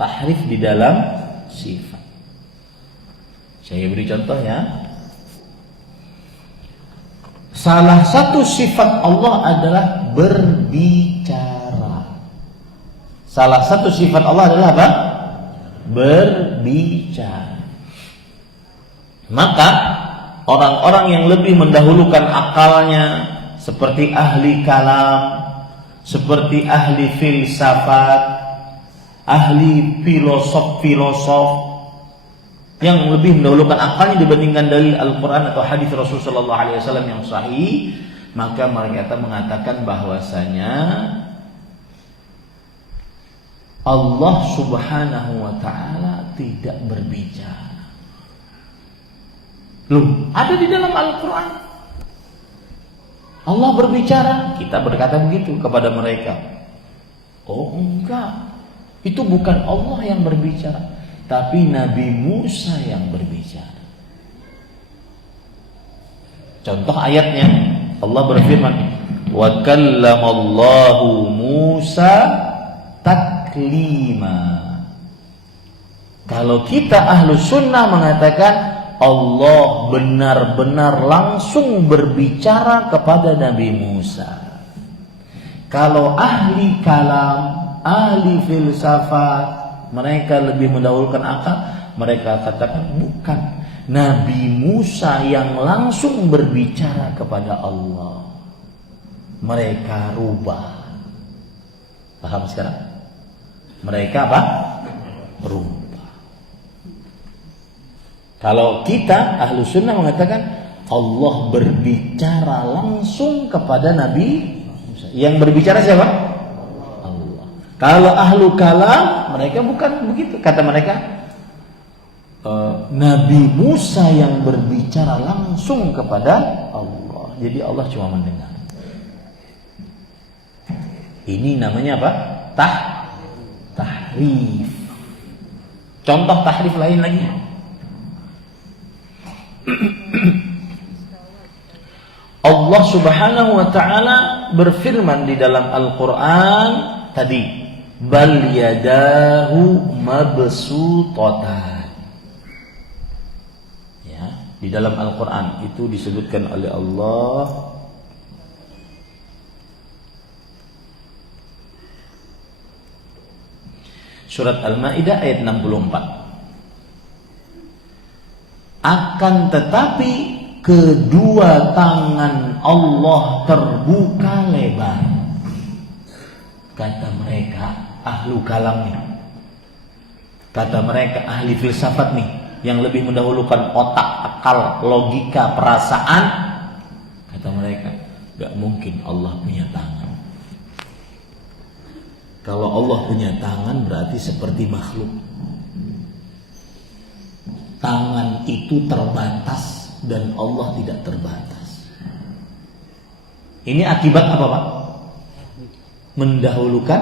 Tahrif di dalam sifat. Saya beri contoh ya. Salah satu sifat Allah adalah berbicara. Salah satu sifat Allah adalah apa? Berbicara. Maka orang-orang yang lebih mendahulukan akalnya, seperti ahli kalam, seperti ahli filsafat, ahli filosof yang lebih mendahulukan akalnya dibandingkan dalil Al-Quran atau hadis Rasulullah SAW yang sahih, maka mereka mengatakan bahwasanya Allah Subhanahu wa ta'ala tidak berbicara. Loh, ada di dalam Al-Quran Allah berbicara. Kita berkata begitu kepada mereka. Oh enggak, itu bukan Allah yang berbicara, tapi Nabi Musa yang berbicara. Contoh ayatnya, Allah berfirman, wa kallamallahu Musa taklima. Kalau kita ahlu sunnah mengatakan Allah benar-benar langsung berbicara kepada Nabi Musa. Kalau ahli kalam, ahli filsafat, mereka lebih mendahulukan akal, mereka katakan bukan, Nabi Musa yang langsung berbicara kepada Allah. Mereka rubah. Paham sekarang? Mereka apa? rubah. Kalau kita ahlu sunnah mengatakan Allah berbicara langsung kepada Nabi Musa. Yang berbicara siapa? Allah. Kalau ahlu kalam, mereka bukan begitu. Kata mereka, Nabi Musa yang berbicara langsung kepada Allah. Jadi Allah cuma mendengar. Ini namanya apa? Tahrif. Contoh tahrif lain lagi. Allah Subhanahu wa taala berfirman di dalam Al-Qur'an tadi, bal yadahu mabsutatan. Ya, di dalam Al-Qur'an itu disebutkan oleh Allah Surat Al-Maidah ayat 64. Akan tetapi kedua tangan Allah terbuka lebar. Kata mereka ahlu kalam nih. Kata mereka ahli filsafat nih, yang lebih mendahulukan otak, akal, logika, perasaan. Kata mereka, gak mungkin Allah punya tangan. Kalau Allah punya tangan berarti seperti makhluk. Tangan itu terbatas dan Allah tidak terbatas. Ini akibat apa, Pak? Mendahulukan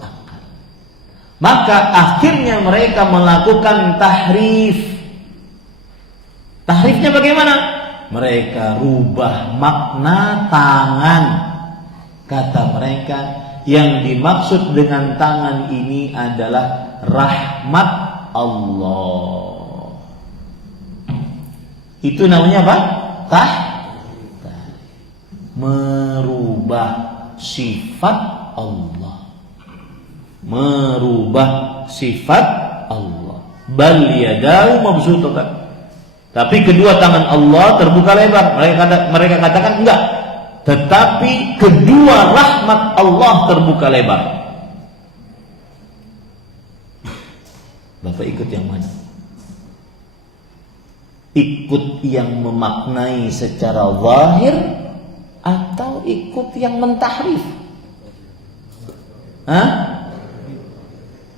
akal. Maka akhirnya mereka melakukan tahrif. Tahrifnya bagaimana? Mereka rubah makna tangan. Kata mereka, yang dimaksud dengan tangan ini adalah rahmat Allah. Itu namanya apa? Merubah sifat Allah. Merubah sifat Allah. Bal yadahu mabsutatan. Tapi kedua tangan Allah terbuka lebar. Mereka katakan enggak. Tetapi kedua rahmat Allah terbuka lebar. Bapak ikut yang mana? Ikut yang memaknai secara zahir atau ikut yang mentahrif?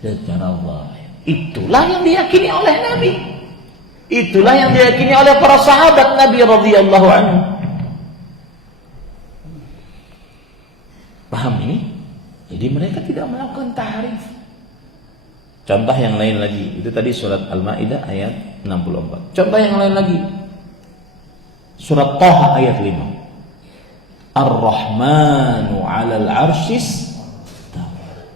Secara zahir. Itulah yang diyakini oleh Nabi. Itulah yang diyakini oleh para sahabat Nabi radhiyallahu anhu. Paham ini? Jadi mereka tidak melakukan tahrif. Contoh yang lain lagi, itu tadi surat Al-Maidah ayat 64. Contoh yang lain lagi, surat Thaha ayat 5. Ar-Rahmanu 'alal 'arsyis.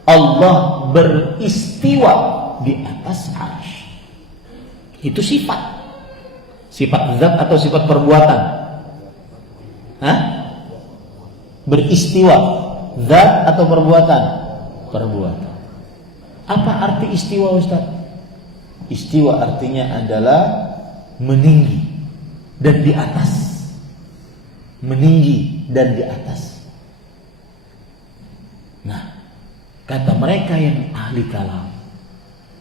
Allah beristiwa di atas 'arsy. Itu sifat. Sifat zat atau sifat perbuatan? Beristiwa. Zat atau perbuatan? Perbuatan. Apa arti istiwa, Ustaz? Istiwa artinya adalah meninggi dan di atas. Meninggi dan di atas. Nah, kata mereka yang ahli kalam,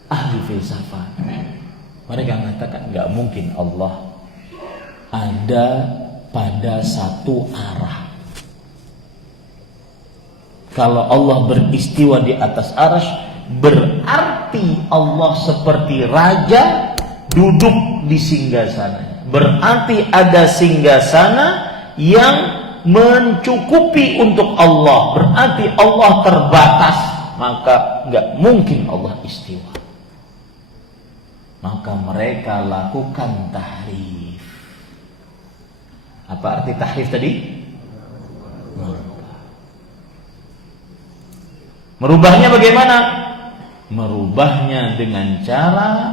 ahli filsafat, mereka mengatakan gak mungkin Allah ada pada satu arah. Kalau Allah beristiwa di atas arsy, berarti Allah seperti raja duduk di singgasana. Berarti ada singgasana yang mencukupi untuk Allah. Berarti Allah terbatas. Maka gak mungkin Allah istiwa. Maka mereka lakukan tahrif. Apa arti tahrif tadi? Merubahnya bagaimana? Merubahnya dengan cara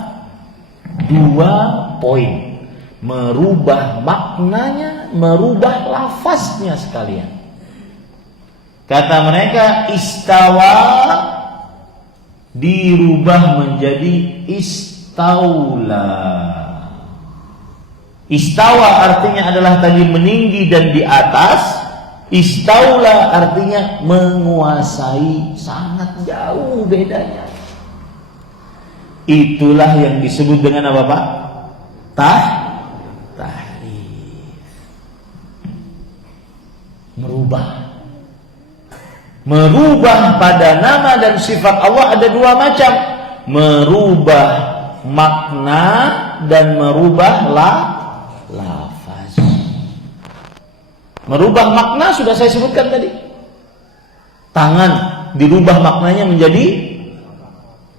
2 poin. Merubah maknanya, merubah lafaznya sekalian. Kata mereka istawa dirubah menjadi istaula. Istawa artinya adalah tadi meninggi dan di atas. Istaula artinya menguasai, sangat jauh bedanya. Itulah yang disebut dengan apa Pak? Tahrif. Merubah pada nama dan sifat Allah ada dua macam. Merubah makna dan merubah lafaz. Merubah makna sudah saya sebutkan tadi. Tangan dirubah maknanya menjadi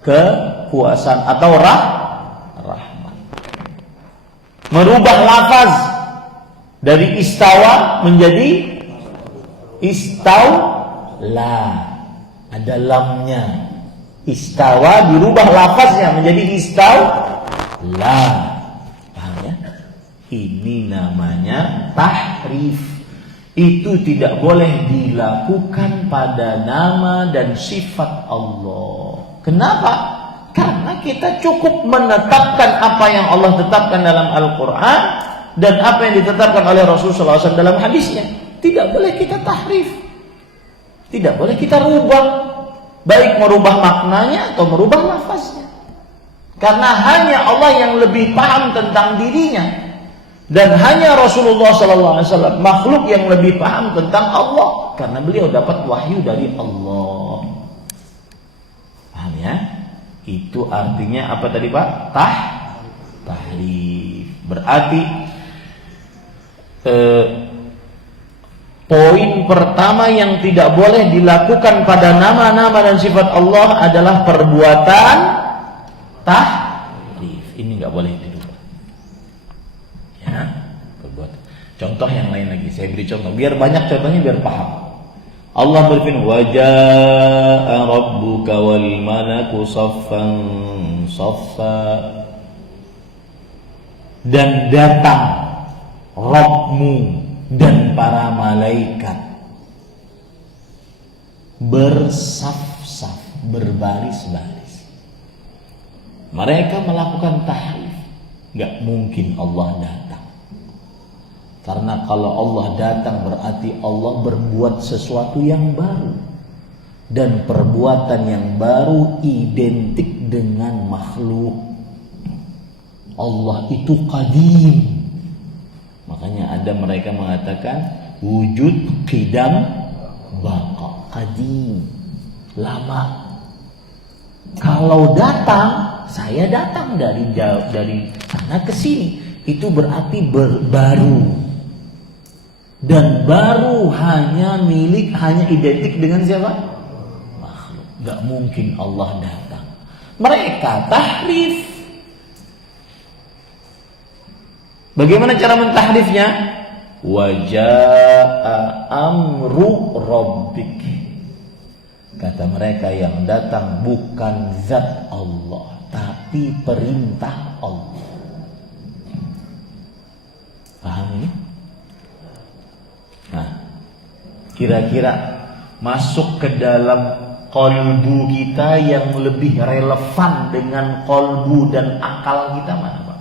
kekuasaan atau rahmat. Merubah lafaz dari istawa menjadi istawla. Ada lamnya. Istawa dirubah lafaznya menjadi istawla. Paham ya? Ini namanya tahrif. Itu tidak boleh dilakukan pada nama dan sifat Allah. Kenapa? Karena kita cukup menetapkan apa yang Allah tetapkan dalam Al-Quran dan apa yang ditetapkan oleh Rasulullah SAW dalam hadisnya. Tidak boleh kita tahrif. Tidak boleh kita rubah. Baik merubah maknanya atau merubah lafaznya. Karena hanya Allah yang lebih paham tentang dirinya. Dan hanya Rasulullah SAW makhluk yang lebih paham tentang Allah. Karena beliau dapat wahyu dari Allah. Paham ya? Itu artinya apa tadi Pak? Tahrif. Berarti poin pertama yang tidak boleh dilakukan pada nama-nama dan sifat Allah adalah perbuatan tahrif. Ini nggak boleh dirubah. Ya, perbuatan. Contoh yang lain lagi. Saya beri contoh. Biar banyak contohnya biar paham. Allah berfirman, "Waja'a rabbuka wal malaku saffan saffa." Dan datang Rabbmu dan para malaikat bersaf-saf, berbaris-baris. Mereka melakukan tahrif. Gak mungkin Allah datang. Karena kalau Allah datang berarti Allah berbuat sesuatu yang baru. Dan perbuatan yang baru identik dengan makhluk. Allah itu qadim. Makanya ada mereka mengatakan wujud qidam baqa, qadim, lama. Kalau datang, saya datang dari sana ke sini, itu berarti baru. Dan baru hanya identik dengan siapa? Makhluk. Gak mungkin Allah datang. Mereka tahrif. Bagaimana cara mentahrifnya? Waja'a amru rabbik. Kata mereka yang datang bukan zat Allah, tapi perintah Allah. Paham ini? Nah, kira-kira masuk ke dalam kolbu kita yang lebih relevan dengan kolbu dan akal kita mana Pak?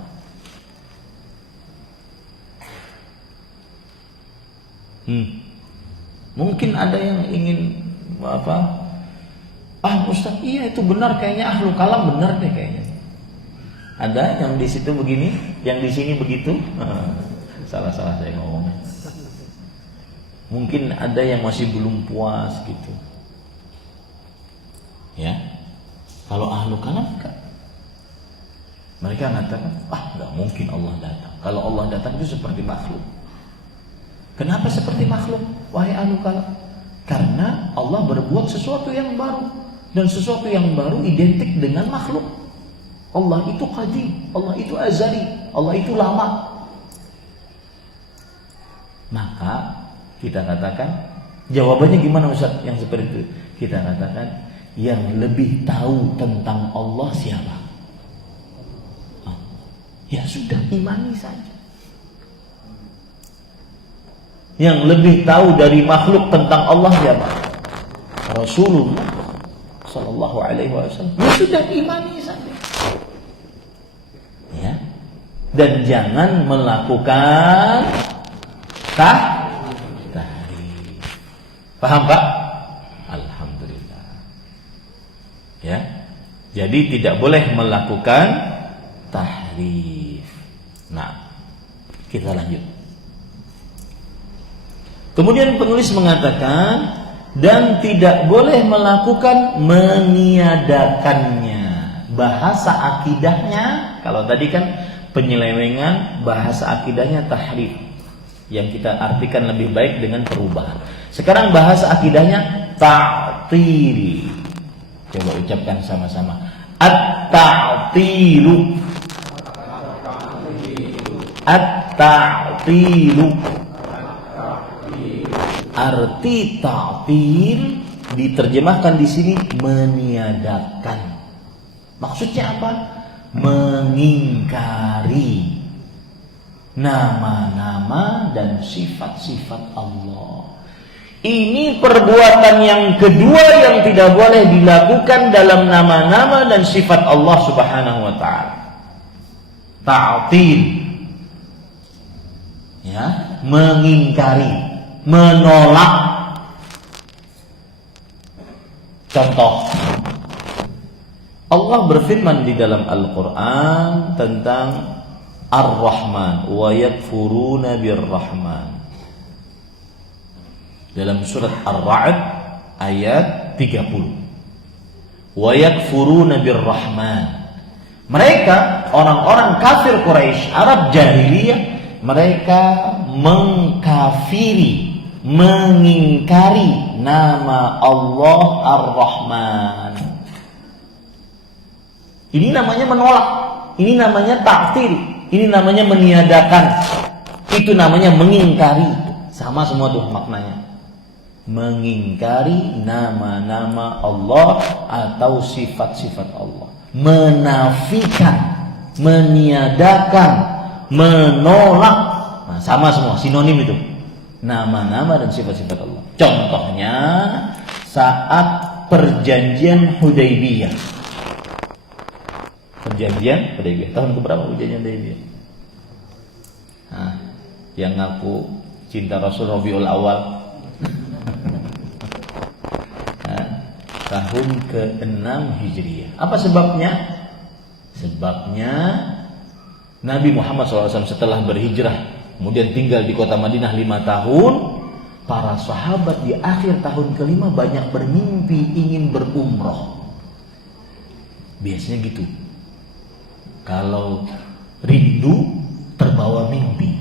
Mungkin ada yang ingin apa? Ustaz, iya itu benar kayaknya, ahlul kalam benar deh kayaknya. Ada yang di situ begini, yang di sini begitu. Salah-salah saya ngomongnya. Mungkin ada yang masih belum puas gitu. Ya. Kalau ahlul kalam enggak. Mereka mengatakan, enggak mungkin Allah datang. Kalau Allah datang itu seperti makhluk. Kenapa seperti makhluk? Wahai ahlul kalam. Karena Allah berbuat sesuatu yang baru. Dan sesuatu yang baru identik dengan makhluk. Allah itu qadim, Allah itu azali, Allah itu lama. Maka kita katakan, jawabannya gimana Ustaz yang seperti itu? Kita katakan, yang lebih tahu tentang Allah siapa? Ya sudah, imani saja. Yang lebih tahu dari makhluk tentang Allah siapa? Rasulullah Sallallahu Alaihi Wasallam. Ya sudah, imani saja. Ya. Dan jangan melakukan tahrif. Paham Pak? Alhamdulillah. Ya. Jadi Jadi tidak boleh melakukan tahrif. Nah, kita lanjut. Kemudian penulis mengatakan, dan tidak boleh melakukan meniadakannya. Bahasa akidahnya, kalau tadi kan penyelewengan, bahasa akidahnya tahrif, yang kita artikan lebih baik dengan perubahan. Sekarang bahasa akidahnya ta'til. Coba ucapkan sama-sama. At-ta'tilu. At-ta'tilu. Arti ta'til diterjemahkan di sini meniadakan. Maksudnya apa? Mengingkari nama-nama dan sifat-sifat Allah. Ini perbuatan yang kedua yang tidak boleh dilakukan dalam nama-nama dan sifat Allah Subhanahu wa taala. Ta'til. Ya, mengingkari, menolak. Contoh, Allah berfirman di dalam Al-Quran tentang Ar-Rahman, wa yakfuruna bir-Rahman. Dalam surat Ar-Ra'd ayat 30. Wa yakfuruna bir-Rahman. Mereka, orang-orang kafir Quraisy, Arab jahiliyah, mereka mengkafiri, mengingkari nama Allah Ar-Rahman. Ini namanya menolak, ini namanya ta'til, ini namanya meniadakan, itu namanya mengingkari. Sama semua tuh maknanya. Mengingkari nama-nama Allah atau sifat-sifat Allah. Menafikan, meniadakan, menolak. Nah, sama semua, sinonim itu. Nama-nama dan sifat-sifat Allah. Contohnya saat perjanjian Hudaybiyah. Perjanjian Hudaybiyah. Tahun keberapa perjanjian Hudaybiyah? Nah, yang ngaku cinta Rasul Rabiul Awal. Nah, tahun ke-6 Hijriah. Apa sebabnya? Sebabnya Nabi Muhammad SAW setelah berhijrah, kemudian tinggal di kota Madinah 5 tahun, para sahabat di akhir tahun ke-5 banyak bermimpi ingin berumroh. Biasanya gitu. Kalau rindu terbawa mimpi.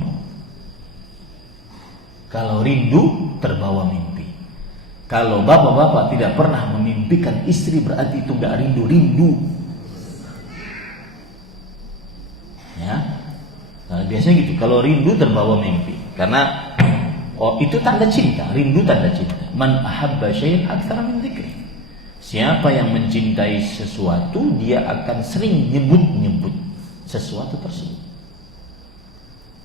Kalau rindu terbawa mimpi. Kalau bapak-bapak tidak pernah memimpikan istri, berarti itu gak rindu. Ya, nah, biasanya gitu. Kalau rindu terbawa mimpi, karena itu tanda cinta. Rindu tanda cinta. Man ahabba syai'an aktsara min dzikri. Siapa yang mencintai sesuatu, dia akan sering nyebut sesuatu tersebut.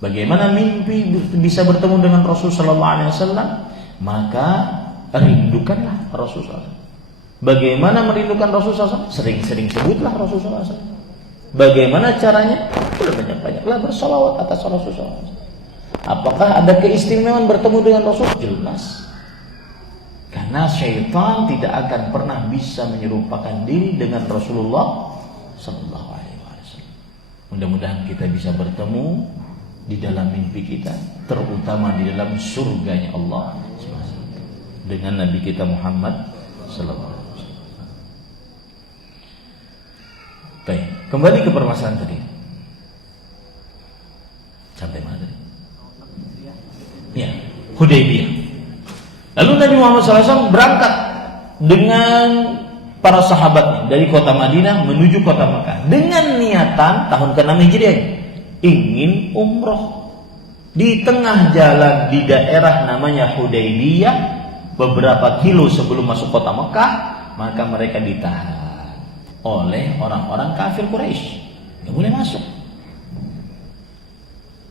Bagaimana mimpi bisa bertemu dengan Rasul sallallahu alaihi wasallam? Maka rindukanlah Rasul sallallahu alaihi wasallam. Bagaimana merindukan Rasul sallallahu alaihi wasallam? Sering-sering sebutlah Rasul sallallahu alaihi wasallam. Bagaimana caranya? Banyak-banyaklah bersalawat atas Rasul sallallahu alaihi wasallam. Apakah ada keistimewaan bertemu dengan Rasul? Jelas. Karena syaitan tidak akan pernah bisa menyerupakan diri dengan Rasulullah sallallahu alaihi wasallam. Mudah-mudahan kita bisa bertemu di dalam mimpi kita, terutama di dalam surganya Allah dengan Nabi kita Muhammad sallallahu alaihi wasallam. Baik, kembali ke permasalahan tadi. Sampai mana tadi? Ya, Hudaybiyah. Lalu Nabi Muhammad SAW berangkat dengan para sahabatnya dari kota Madinah menuju kota Mekah dengan niatan tahun ke-6 Hijriah ingin umroh. Di tengah jalan di daerah namanya Hudaybiyah, beberapa kilo sebelum masuk kota Mekah, maka mereka ditahan oleh orang-orang kafir Quraisy. Nggak boleh masuk.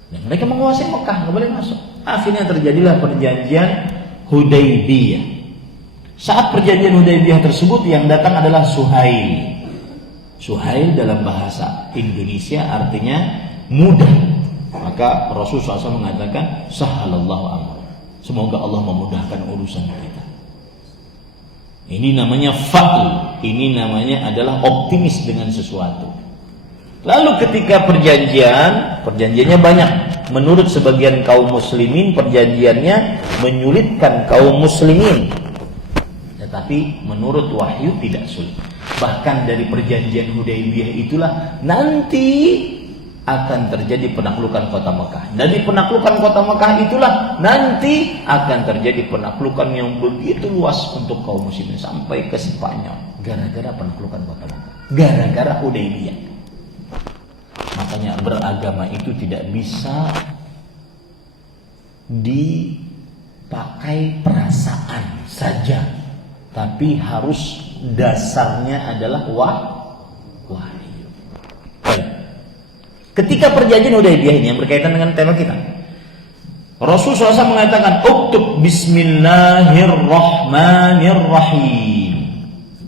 Dan mereka menguasai Mekah, nggak boleh masuk. Akhirnya terjadilah perjanjian Hudaybiyah. Saat perjanjian Hudaybiyah tersebut yang datang adalah Suhail. Suhail dalam bahasa Indonesia artinya mudah. Maka Rasulullah SAW mengatakan sahalallahu amr. Semoga Allah memudahkan urusan kita. Ini namanya fa'l. Ini namanya adalah optimis dengan sesuatu. Lalu ketika perjanjiannya banyak. Menurut sebagian kaum muslimin, perjanjiannya menyulitkan kaum muslimin. Tetapi menurut wahyu tidak sulit. Bahkan dari perjanjian Hudaybiyah itulah nanti akan terjadi penaklukan kota Mekah. Dari penaklukan kota Mekah itulah nanti akan terjadi penaklukan yang begitu luas untuk kaum muslimin sampai ke Spanyol. Gara-gara penaklukan kota Mekah. Gara-gara Hudaybiyah. Makanya beragama itu tidak bisa dipakai perasaan saja, tapi harus dasarnya adalah wahyu. Ketika perjanjian Hudaybiyah ini yang berkaitan dengan tema kita, Rasul SAW mengatakan, "Uktub Bismillahirrahmanirrahim."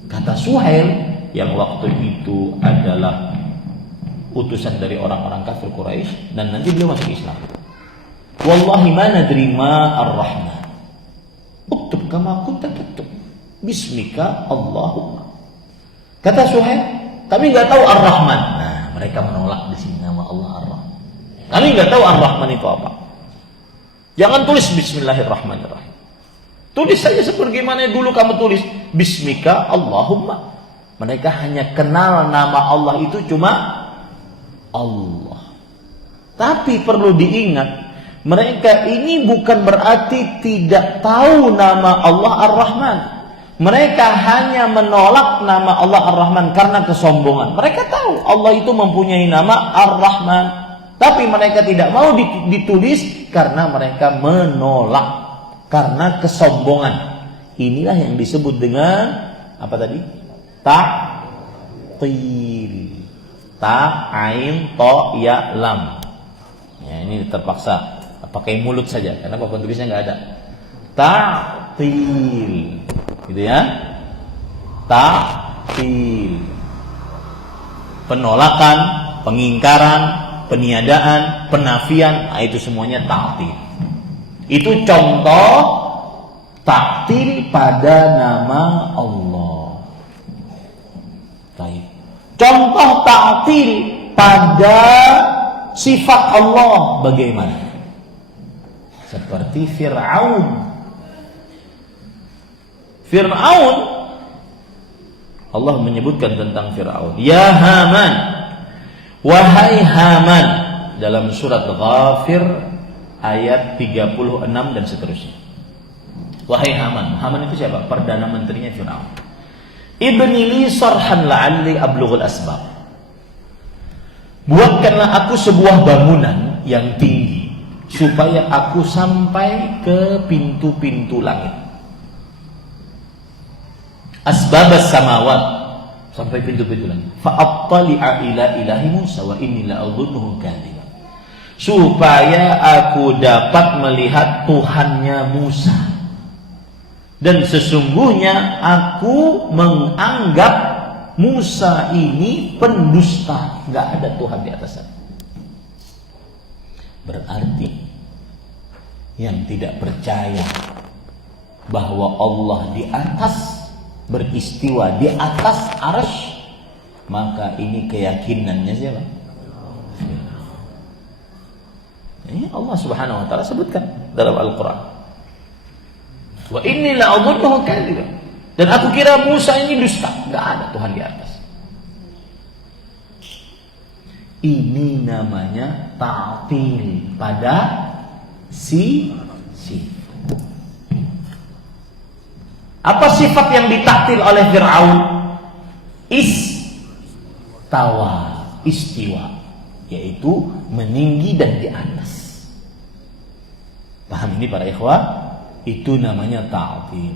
Kata Suhail yang waktu itu adalah utusan dari orang-orang kafir Quraisy, dan nanti beliau masuk Islam. Wallahi ma nadri ma ar-Rahman. Uktub kama kunta taktub. Bismika Allahumma. Kata Suhail, kami enggak tahu Ar-Rahman. Nah, mereka menolak di sini nama Allah Ar-Rahman. Kami enggak tahu Ar-Rahman itu apa. Jangan tulis Bismillahirrahmanirrahim. Tulis saja sebagaimana dulu kamu tulis Bismika Allahumma. Mereka hanya kenal nama Allah itu cuma Allah. Tapi perlu diingat, mereka ini bukan berarti tidak tahu nama Allah Ar-Rahman. Mereka hanya menolak nama Allah Ar-Rahman karena kesombongan. Mereka tahu Allah itu mempunyai nama Ar-Rahman, tapi mereka tidak mau ditulis karena mereka menolak, karena kesombongan. Inilah yang disebut dengan apa tadi? Ta'til. Ta, ain, to, ya, lam. Ya, ini terpaksa pakai mulut saja karena papan tulisnya nggak ada. Ta'til, gitu ya. Ta'til. Penolakan, pengingkaran, peniadaan, penafian, nah itu semuanya ta'til. Itu contoh ta'til pada nama Allah. Baik. Contoh ta'til pada sifat Allah bagaimana? Seperti Fir'aun. Fir'aun, Allah menyebutkan tentang Fir'aun. Ya Haman, wahai Haman, dalam surat Ghafir ayat 36 dan seterusnya. Wahai Haman. Haman itu siapa? Perdana menterinya Fir'aun. Ibni li sarhan la'alli ablughul asbab. Buatkanlah aku sebuah bangunan yang tinggi supaya aku sampai ke pintu-pintu langit. Asbabas samawat, sampai pintu-pintu langit. Fa'attali'a ila ilahi Musa wa inni la'adhunnuhu kadhiba. Supaya aku dapat melihat Tuhannya Musa. Dan sesungguhnya aku menganggap Musa ini pendusta, nggak ada Tuhan di atasnya. Berarti yang tidak percaya bahwa Allah di atas, beristiwa di atas arsy, maka ini keyakinannya siapa? Ini Allah Subhanahu wa taala sebutkan dalam Al-Qur'an. Wa inni la'adhunnuhu kadhiba. Dan aku kira Musa ini dusta, enggak ada Tuhan di atas. Ini namanya ta'til pada sifat. Apa sifat yang ditaktil oleh Fir'aun? Istiwa, yaitu meninggi dan di atas. Paham ini para ikhwah? Itu namanya ta'til.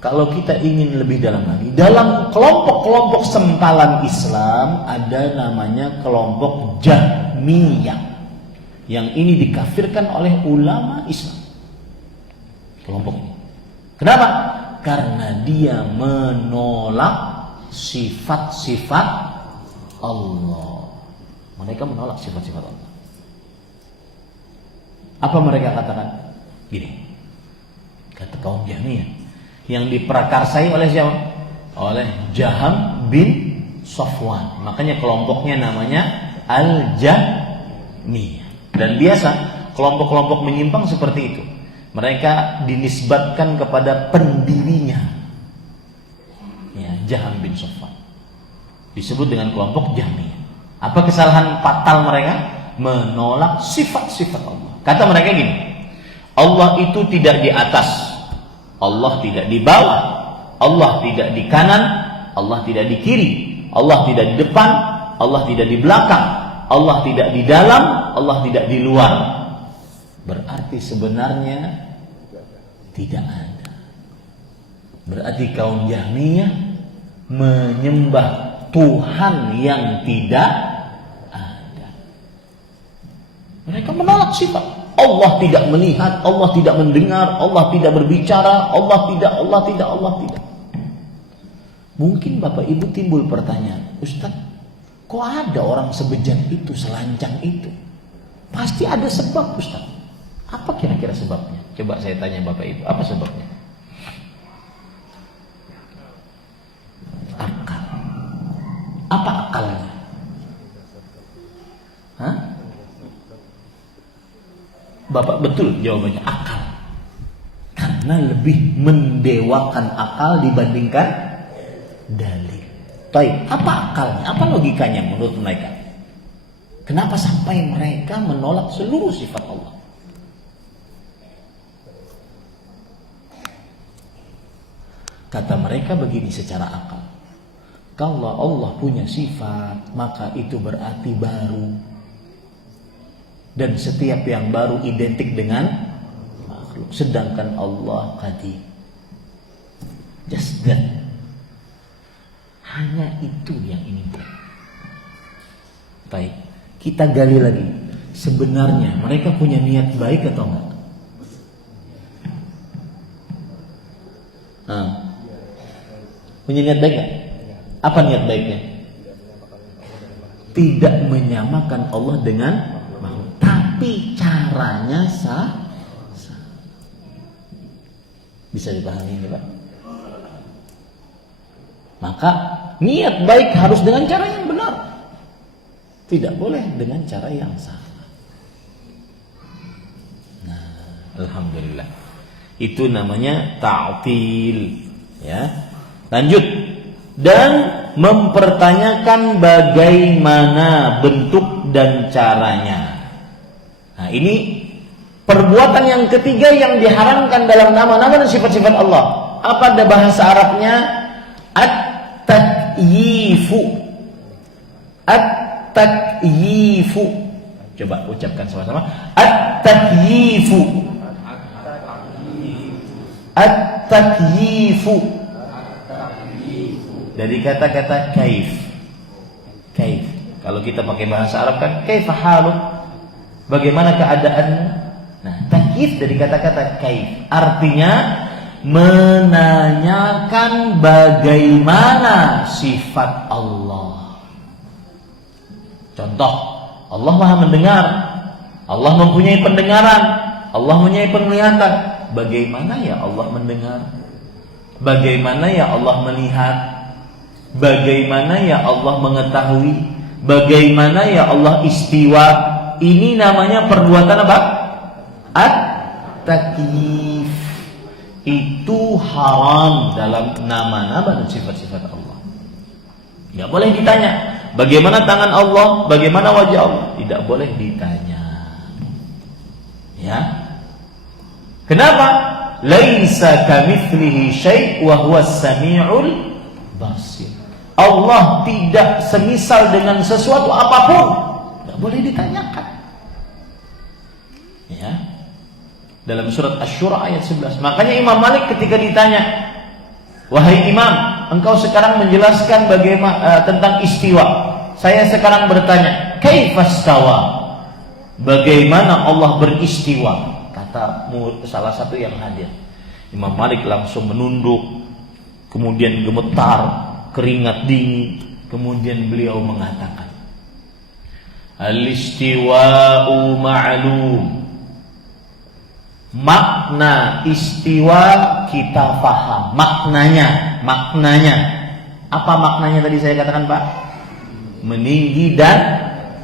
Kalau kita ingin lebih dalam lagi, dalam kelompok-kelompok sempalan Islam ada namanya kelompok Jahmiyah. Yang ini dikafirkan oleh ulama Islam. Kelompok ini. Kenapa? Karena dia menolak sifat-sifat Allah. Mereka menolak sifat-sifat Allah. Apa mereka katakan? Gini. Kata kaum Jahmiyah, yang diprakarsai oleh siapa? Oleh Jaham bin Safwan. Makanya kelompoknya namanya Al-Jahmiyah. Dan biasa kelompok-kelompok menyimpang seperti itu. Mereka dinisbatkan kepada pendirinya, ya, Jaham bin Safwan. Disebut dengan kelompok Jahmiyah. Apa kesalahan fatal mereka? Menolak sifat-sifat Allah. Kata mereka gini, Allah itu tidak di atas, Allah tidak di bawah, Allah tidak di kanan, Allah tidak di kiri, Allah tidak di depan, Allah tidak di belakang, Allah tidak di dalam, Allah tidak di luar. Berarti sebenarnya tidak ada. Berarti kaum Jahmiyah menyembah Tuhan yang tidak ada. Mereka menolak sifat. Allah tidak melihat, Allah tidak mendengar, Allah tidak berbicara, Allah tidak. Mungkin Bapak Ibu timbul pertanyaan, Ustaz, kok ada orang sebejat itu, selancang itu? Pasti ada sebab, Ustaz. Apa kira-kira sebabnya? Coba saya tanya Bapak Ibu, apa sebabnya? Akal. Apa akalnya? Hah? Bapak betul jawabannya, akal. Karena lebih mendewakan akal dibandingkan dalil. Baik, apa akalnya? Apa logikanya menurut mereka? Kenapa sampai mereka menolak seluruh sifat Allah? Kata mereka begini secara akal. Kalau Allah punya sifat, maka itu berarti baru. Dan setiap yang baru identik dengan makhluk. Sedangkan Allah qadim. Just that. Hanya itu yang ini. Baik, kita gali lagi. Sebenarnya mereka punya niat baik atau enggak? Punya niat baik enggak? Apa niat baiknya? Tidak menyamakan Allah dengan makhluk. Tapi caranya sah. Bisa dipahami ini, Pak? Maka niat baik harus dengan cara yang benar. Tidak boleh dengan cara yang salah. Nah, alhamdulillah. Itu namanya ta'til, ya. Lanjut. Dan mempertanyakan bagaimana bentuk dan caranya. Nah, ini perbuatan yang ketiga yang diharamkan dalam nama-nama dan sifat-sifat Allah. Apa ada bahasa Arabnya? At-takyifu. At-takyifu. Coba ucapkan sama-sama. At-takyifu. At-takyifu. Dari kata-kata kaif. Kaif. Kalau kita pakai bahasa Arab kan kaifa haluk? Bagaimana keadaanmu? Nah, takyif dari kata-kata kaif. Artinya menanyakan bagaimana sifat Allah. Contoh, Allah Maha mendengar, Allah mempunyai pendengaran, Allah mempunyai penglihatan. Bagaimana ya Allah mendengar? Bagaimana ya Allah melihat? Bagaimana ya Allah mengetahui? Bagaimana ya Allah istiwa? Ini namanya perbuatan apa? At-takyif. Itu haram dalam nama-nama dan sifat-sifat Allah. Tidak boleh ditanya bagaimana tangan Allah, bagaimana wajah Allah. Tidak boleh ditanya. Ya. Kenapa? Laisa kamitslihi syai' wa huwas samiul basir. Allah tidak semisal dengan sesuatu apapun. Tidak boleh ditanyakan. Ya. Dalam surat Asy-Syura ayat 11. Makanya Imam Malik ketika ditanya, "Wahai Imam, engkau sekarang menjelaskan bagaimana tentang istiwa. Saya sekarang bertanya, kaifastawa? Bagaimana Allah beristiwa?" Kata salah satu yang hadir. Imam Malik langsung menunduk, kemudian gemetar, keringat dingin, kemudian beliau mengatakan, "Al-istiwa'u ma'lum." Makna istiwa kita paham. Maknanya. Apa maknanya tadi saya katakan Pak? Meninggi dan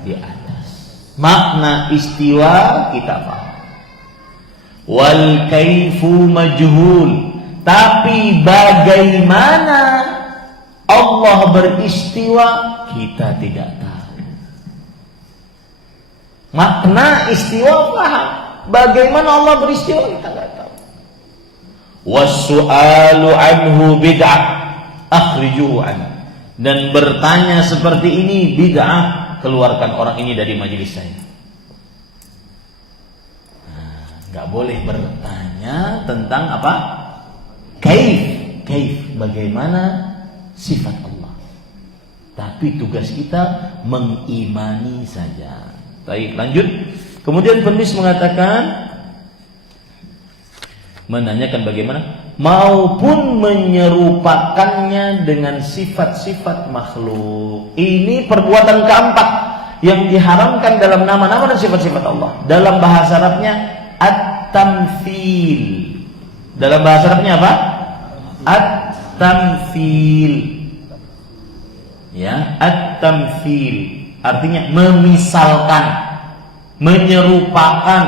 di atas. Makna istiwa kita paham. Wal kaifu majhul. Tapi bagaimana Allah beristiwa kita tidak tahu. Makna istiwa paham. Bagaimana Allah beristiwa kita tidak tahu. Was-su'alu anhu bid'ah akhrijuhu an. Dan bertanya seperti ini bid'ah, keluarkan orang ini dari majelis saya. Nggak boleh bertanya tentang apa? Kaif, bagaimana sifat Allah. Tapi tugas kita mengimani saja. Baik, lanjut. Kemudian penulis mengatakan, menanyakan bagaimana, maupun menyerupakannya dengan sifat-sifat makhluk. Ini perbuatan keempat yang diharamkan dalam nama-nama dan sifat-sifat Allah. Dalam bahasa Arabnya at-tamthil. Dalam bahasa Arabnya apa? At-tamthil. Ya, at-tamthil artinya memisalkan, menyerupakan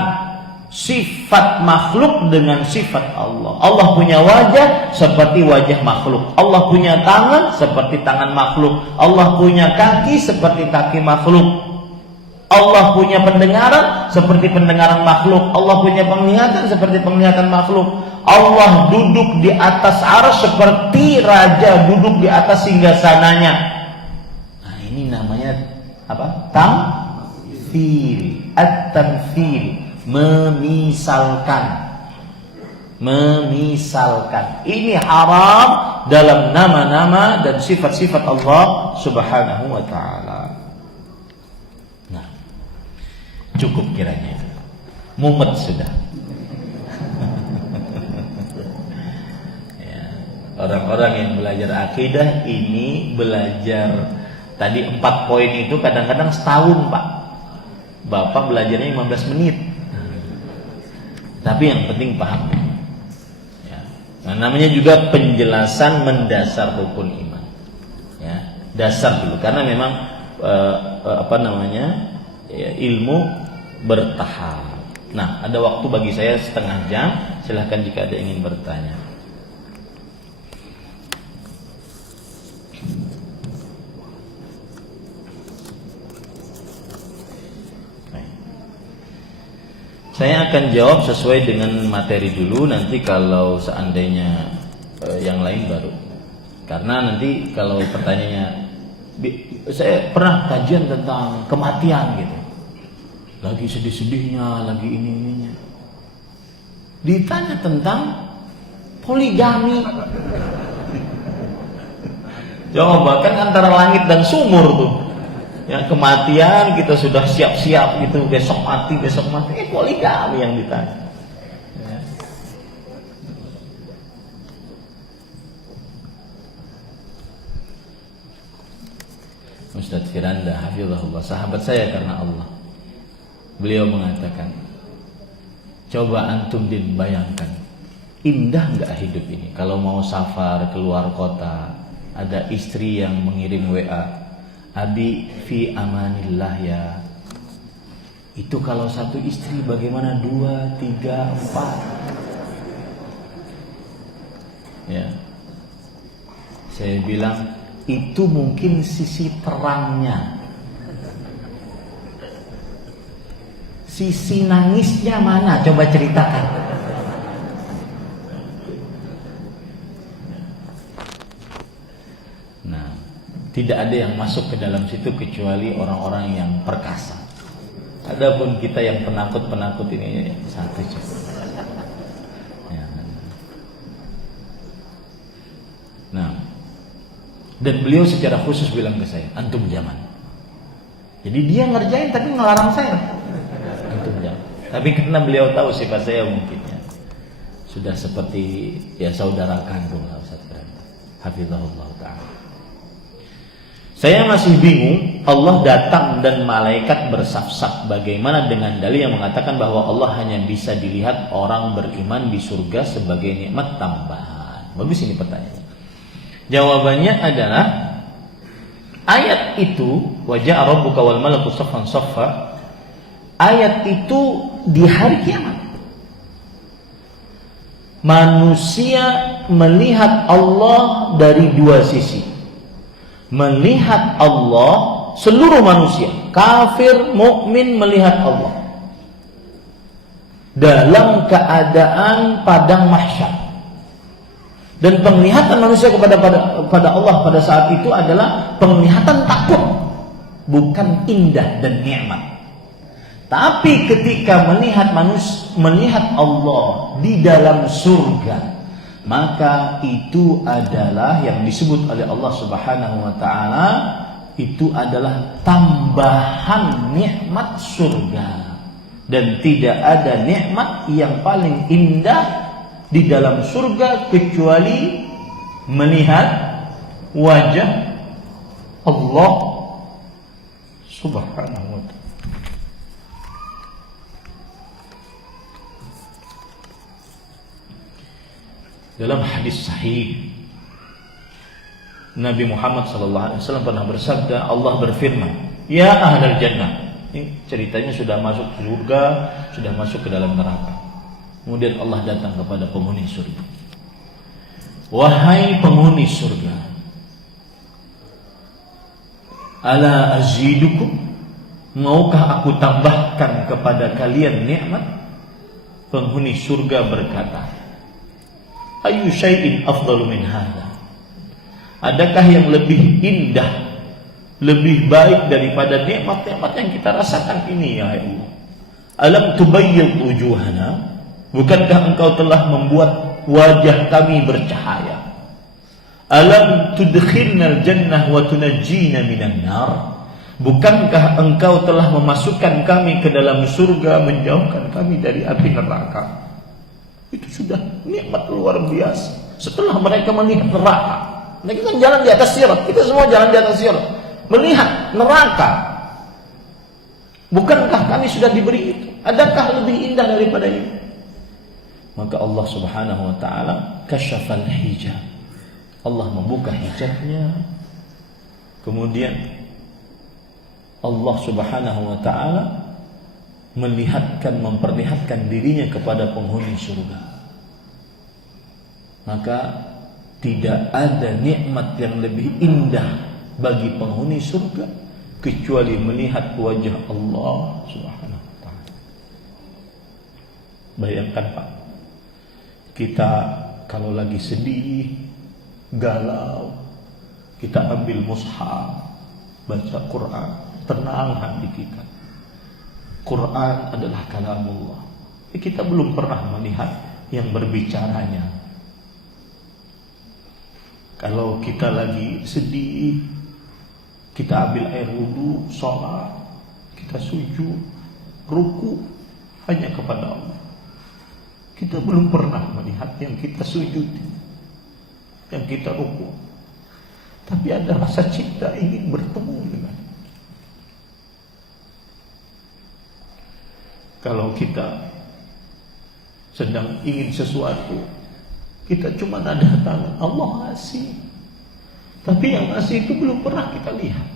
sifat makhluk dengan sifat Allah. Allah punya wajah seperti wajah makhluk. Allah punya tangan seperti tangan makhluk. Allah punya kaki seperti kaki makhluk. Allah punya pendengaran seperti pendengaran makhluk. Allah punya penglihatan seperti penglihatan makhluk. Allah duduk di atas arsy seperti raja duduk di atas singgasananya. Nah, ini namanya apa? Tamthil. At-tamthil. Memisalkan. Ini haram dalam nama-nama dan sifat-sifat Allah Subhanahu wa ta'ala. Nah, cukup kiranya itu. Mumet sudah. Ya, orang-orang yang belajar akidah ini belajar tadi 4 poin itu kadang-kadang setahun Pak. Bapak belajarnya 15 menit. Tapi yang penting paham. Ya. Nah, namanya juga penjelasan mendasar rukun iman. Ya, dasar dulu karena memang ilmu bertahap. Nah, ada waktu bagi saya setengah jam. Silahkan jika ada ingin bertanya. Saya akan jawab sesuai dengan materi dulu. Nanti kalau seandainya yang lain baru. Karena nanti kalau pertanyaannya, saya pernah kajian tentang kematian gitu. Lagi sedih-sedihnya, lagi ini-ininya. Ditanya tentang poligami. Coba kan antara langit dan sumur tuh. Ya, kematian kita sudah siap-siap gitu, besok mati. Poligami yang ditanya. Ya. Ustadz Firanda hafizahullah, sahabat saya karena Allah. Beliau mengatakan, coba antum din bayangkan, indah enggak hidup ini? Kalau mau safar keluar kota, ada istri yang mengirim WA, Abi fi amanillah ya. Itu kalau satu istri, bagaimana 2, 3, 4? Ya. Saya bilang itu mungkin sisi terangnya. Sisi nangisnya mana? Coba ceritakan. Nah, tidak ada yang masuk ke dalam situ kecuali orang-orang yang perkasa. Adapun kita yang penakut-penakut ini satu cukup. Ya. Nah, dan beliau secara khusus bilang ke saya, antum jangan. Jadi dia ngerjain tapi ngelarang saya. Antum jangan. Tapi karena beliau tahu sifat saya mungkin ya, sudah seperti ya saudara kandung lah Ustaz Firanda. Hafizahullah ta'ala. Saya masih bingung, Allah datang dan malaikat bersaf-saf. Bagaimana dengan dalil yang mengatakan bahwa Allah hanya bisa dilihat orang beriman di surga sebagai nikmat tambahan? Bagus ini pertanyaannya. Jawabannya adalah ayat itu, wa ja'a rabbuka wal malaku saffan saffa. Ayat itu di hari kiamat. Manusia melihat Allah dari dua sisi. Melihat Allah, seluruh manusia, kafir, mukmin melihat Allah dalam keadaan padang mahsyar. Dan penglihatan manusia kepada Allah pada saat itu adalah penglihatan takut, bukan indah dan nikmat. Tapi ketika melihat Allah di dalam surga, maka itu adalah yang disebut oleh Allah Subhanahu wa taala, itu adalah tambahan nikmat surga. Dan tidak ada nikmat yang paling indah di dalam surga kecuali melihat wajah Allah Subhanahu wa taala. Dalam hadis sahih, Nabi Muhammad SAW pernah bersabda, Allah berfirman, ya ahlal jannah. Ini ceritanya sudah masuk surga, sudah masuk ke dalam neraka. Kemudian Allah datang kepada penghuni surga. Wahai penghuni surga, ala azidukum, maukah aku tambahkan kepada kalian nikmat? Penghuni surga berkata, ayu syai'in afdalu min hadha. Adakah yang lebih indah, lebih baik daripada nikmat-nikmat yang kita rasakan ini ya Allah? Alam tubayyid wujuhana, bukankah engkau telah membuat wajah kami bercahaya? Alam tudkhilnal jannah wa tunajjina minan nar, bukankah engkau telah memasukkan kami ke dalam surga, menjauhkan kami dari api neraka? Itu sudah nikmat luar biasa. Setelah mereka melihat neraka, mereka kan jalan di atas sirat, kita semua jalan di atas sirat, melihat neraka, bukankah kami sudah diberi itu? Adakah lebih indah daripada ini? Maka Allah Subhanahu wa taala kasyafal hijab, Allah membuka hijabnya. Kemudian Allah Subhanahu wa taala memperlihatkan dirinya kepada penghuni surga. Maka tidak ada nikmat yang lebih indah bagi penghuni surga kecuali melihat wajah Allah Subhanahu wa taala. Bayangkan Pak, kita kalau lagi sedih, galau, kita ambil mushaf, baca Quran, tenang hati kita. Quran adalah kalamullah. Kita belum pernah melihat yang berbicaranya. Kalau kita lagi sedih, kita ambil air wudu, sholat, kita sujud, ruku hanya kepada Allah. Kita belum pernah melihat yang kita sujud, yang kita ruku. Tapi ada rasa cinta ingin bertemu dengan. Kalau kita sedang ingin sesuatu, kita cuma nada tangan, Allah ngasih. Tapi yang ngasih itu belum pernah kita lihat.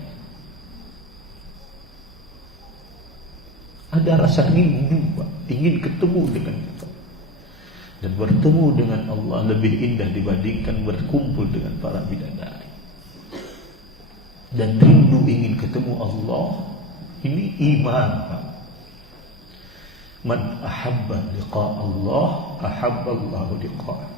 Ada rasa rindu, ingin ketemu dengan kita. Dan bertemu dengan Allah lebih indah dibandingkan berkumpul dengan para bidadari. Dan rindu ingin ketemu Allah, ini iman, Pak. Man ahabba liqa Allah, ahabba Allah liqa'ah.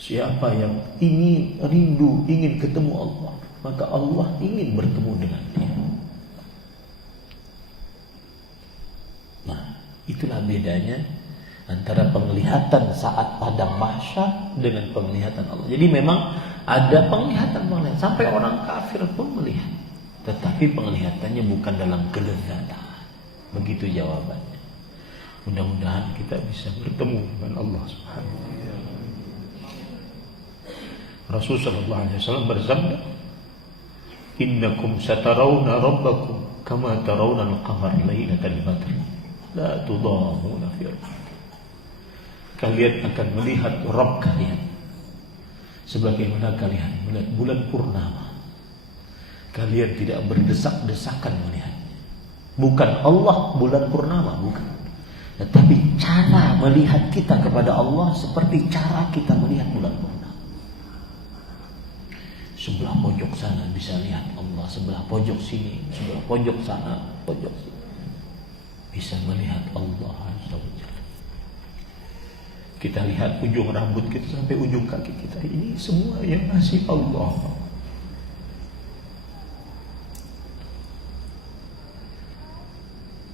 Siapa yang ingin rindu, ingin ketemu Allah, maka Allah ingin bertemu dengan dia. Nah, itulah bedanya antara penglihatan saat padang mahsyar dengan penglihatan Allah. Jadi memang ada penglihatan sampai orang kafir pun melihat, tetapi penglihatannya bukan dalam kelezatan. Begitu jawabannya. Mudah-mudahan kita bisa bertemu dengan Allah Subhanahu wa taala. Rasulullah sallallahu alaihi wasallam bersabda, innakum satarawna rabbakum kama tarawna al-qamar lailatal badr la tudamuna fi ru'yatihi. Kalian akan melihat Rabb kalian sebagaimana kalian melihat bulan purnama. Kalian tidak berdesak-desakan melihatnya. Bukan Allah bulan purnama, bukan. Tetapi cara melihat kita kepada Allah seperti cara kita melihat bulan purnama. Sebelah pojok sana bisa lihat Allah, sebelah pojok sini, sebelah pojok sana, pojok sini bisa melihat Allah Azza wa Jalla. Kita lihat ujung rambut kita sampai ujung kaki kita, ini semua yang ngasih Allah.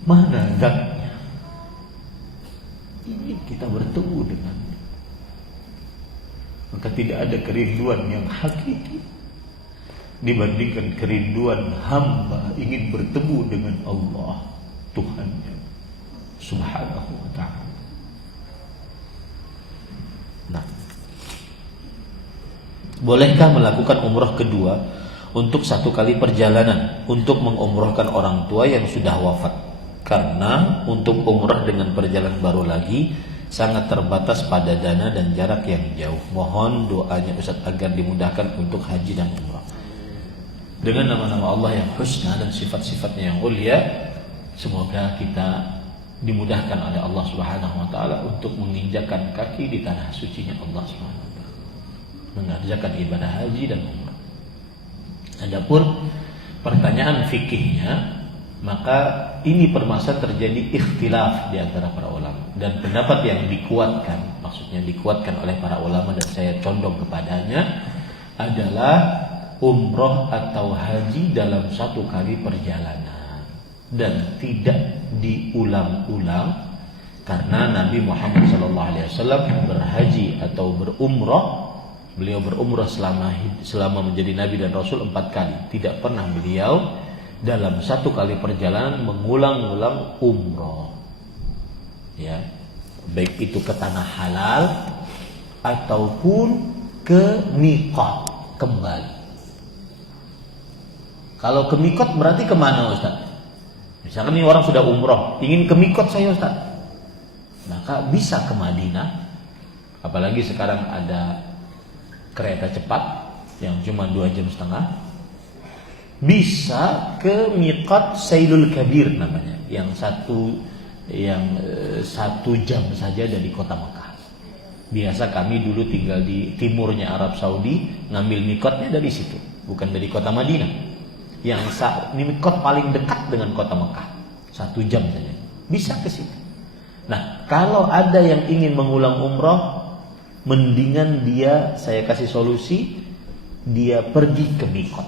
Mana zatnya? Ini kita bertemu dengan. Maka tidak ada kerinduan yang hakiki dibandingkan kerinduan hamba ingin bertemu dengan Allah Tuhannya Subhanahu wa ta'ala. Nah, bolehkah melakukan umrah kedua untuk satu kali perjalanan untuk mengumrahkan orang tua yang sudah wafat? Karena untuk umrah dengan perjalanan baru lagi sangat terbatas pada dana dan jarak yang jauh. Mohon doanya Ustaz agar dimudahkan untuk haji dan umrah. Dengan nama-nama Allah yang husna dan sifat-sifatnya yang mulia, semoga kita dimudahkan oleh Allah Subhanahu wa taala untuk menginjakkan kaki di tanah sucinya Allah Subhanahu wa taala, mengerjakan ibadah haji dan umrah. Adapun pertanyaan fikihnya, maka ini permasalahan terjadi ikhtilaf di antara para ulama, dan pendapat yang dikuatkan, maksudnya dikuatkan oleh para ulama dan saya condong kepadanya adalah umroh atau haji dalam satu kali perjalanan dan tidak diulang-ulang, karena Nabi Muhammad SAW berhaji atau berumroh, beliau berumroh selama menjadi Nabi dan Rasul 4 kali. Tidak pernah beliau dalam satu kali perjalanan mengulang-ulang umroh, ya, baik itu ke tanah halal ataupun ke miqat kembali. Kalau ke miqat berarti kemana Ustaz? Misalkan ini orang sudah umroh, ingin ke miqat saya Ustaz, maka bisa ke Madinah. Apalagi sekarang ada kereta cepat yang cuma 2,5 jam. Bisa ke miqat Sailul Kabir namanya, yang satu jam saja dari kota Mekah. Biasa kami dulu tinggal di timurnya Arab Saudi, ngambil miqatnya dari situ, bukan dari kota Madinah. Yang miqat paling dekat dengan kota Mekah, 1 jam saja, bisa ke situ. Nah, kalau ada yang ingin mengulang umroh, mendingan saya kasih solusi, dia pergi ke miqat,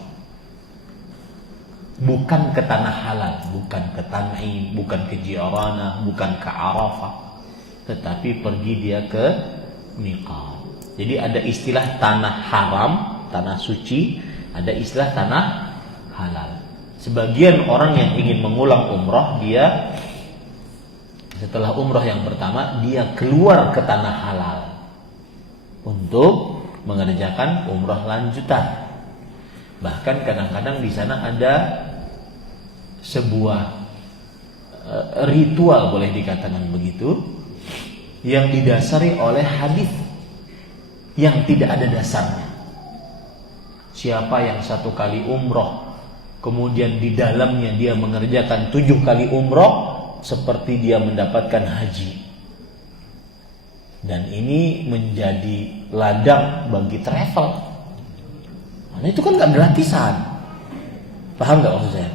bukan ke tanah halal, bukan ke Tan'im, bukan ke Ji'ranah, bukan ke Arafah, tetapi pergi dia ke miqat. Jadi ada istilah tanah haram, tanah suci, ada istilah tanah halal. Sebagian orang yang ingin mengulang umroh, dia setelah umroh yang pertama dia keluar ke tanah halal untuk mengerjakan umroh lanjutan. Bahkan kadang-kadang di sana ada sebuah ritual, boleh dikatakan begitu, yang didasari oleh hadis yang tidak ada dasarnya. Siapa yang 1 kali umroh kemudian di dalamnya dia mengerjakan 7 kali umroh, seperti dia mendapatkan haji. Dan ini menjadi ladang bagi travel. Karena itu kan gak gratisan. Paham gak maksud saya?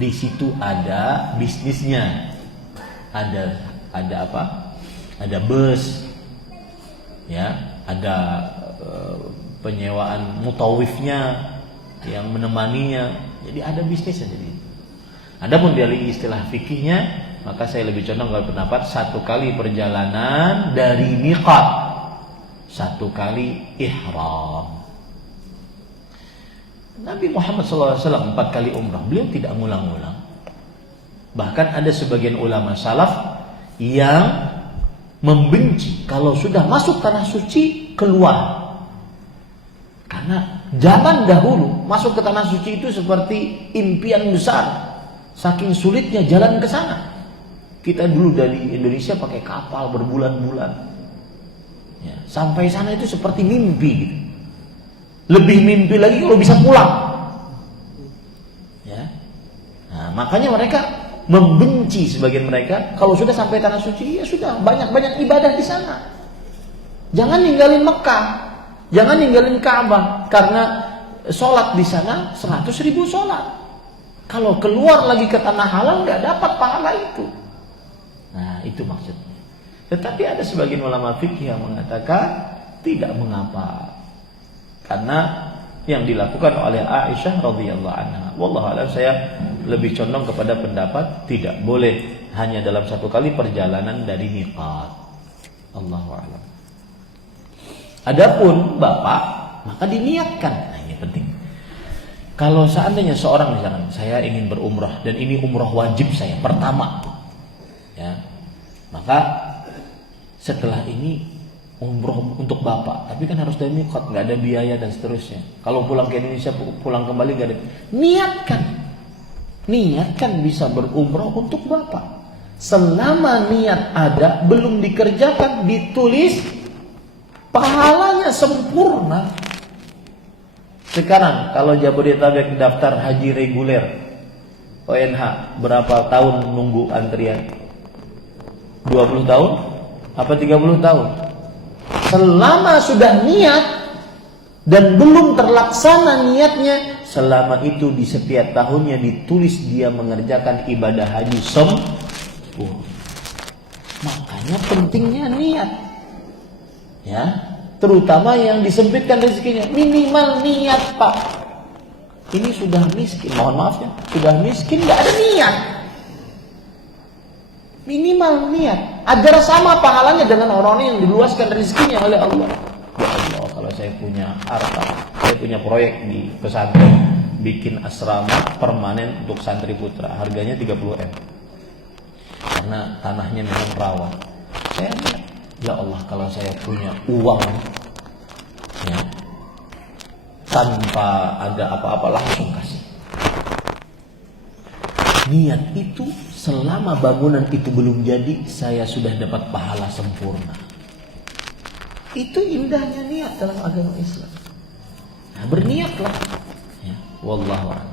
Di situ ada bisnisnya. Ada apa? Ada bus, ya, ada penyewaan mutawifnya yang menemaninya. Jadi ada bisnisnya. Jadi adapun dari istilah fikihnya, maka saya lebih condong kepada pendapat 1 kali perjalanan dari miqat, 1 kali ihram. Nabi Muhammad SAW 4 kali umrah, beliau tidak ngulang-ngulang. Bahkan ada sebagian ulama salaf yang membenci kalau sudah masuk tanah suci keluar, karena Zaman dahulu masuk ke tanah suci itu seperti impian besar. Saking sulitnya jalan ke sana. Kita dulu dari Indonesia pakai kapal berbulan-bulan. Ya, sampai sana itu seperti mimpi gitu. Lebih mimpi lagi kalau bisa pulang. Ya. Nah, makanya mereka membenci sebagian mereka kalau sudah sampai tanah suci, ya sudah banyak-banyak ibadah di sana. Jangan ninggalin Mekah, jangan ninggalin Ka'bah, karena sholat di sana 100.000 sholat. Kalau keluar lagi ke tanah halal nggak dapat pahala itu. Nah, itu maksudnya. Tetapi ada sebagian ulama fikih yang mengatakan tidak mengapa, karena yang dilakukan oleh Aisyah radhiyallahu anha. Wallahu a'lam, saya lebih condong kepada pendapat tidak boleh hanya dalam satu kali perjalanan dari miqat. Allahu a'lam. Adapun bapak, maka diniatkan. Nah, ini penting. Kalau seandainya seorang misalkan saya ingin berumrah dan ini umrah wajib saya pertama, ya, maka setelah ini umroh untuk bapak, tapi kan harus dari miqat, nggak ada biaya dan seterusnya. Kalau pulang ke Indonesia pulang kembali nggak ada. Niatkan bisa berumroh untuk bapak. Selama niat ada, belum dikerjakan, ditulis, pahalanya sempurna. Sekarang kalau Jabodetabek daftar haji reguler ONH, berapa tahun nunggu antrian? 20 tahun? Apa 30 tahun? Selama sudah niat dan belum terlaksana niatnya, selama itu di setiap tahunnya ditulis dia mengerjakan ibadah haji sempurna. Makanya pentingnya niat. Ya, terutama yang disempitkan rezekinya, minimal niat, Pak. Ini sudah miskin, mohon maaf ya, sudah miskin nggak ada niat. Minimal niat agar sama pahalanya dengan orang yang diluaskan rezekinya oleh Allah. Ya Allah, kalau saya punya harta, saya punya proyek di pesantren, bikin asrama permanen untuk santri putra, harganya 30M. Karena tanahnya memang rawan. Saya lihat, ya Allah, kalau saya punya uang, ya, tanpa ada apa-apa langsung kasih. Niat itu selama bangunan itu belum jadi, saya sudah dapat pahala sempurna. Itu indahnya niat dalam agama Islam. Nah, berniatlah. Ya, wallahu a'lam.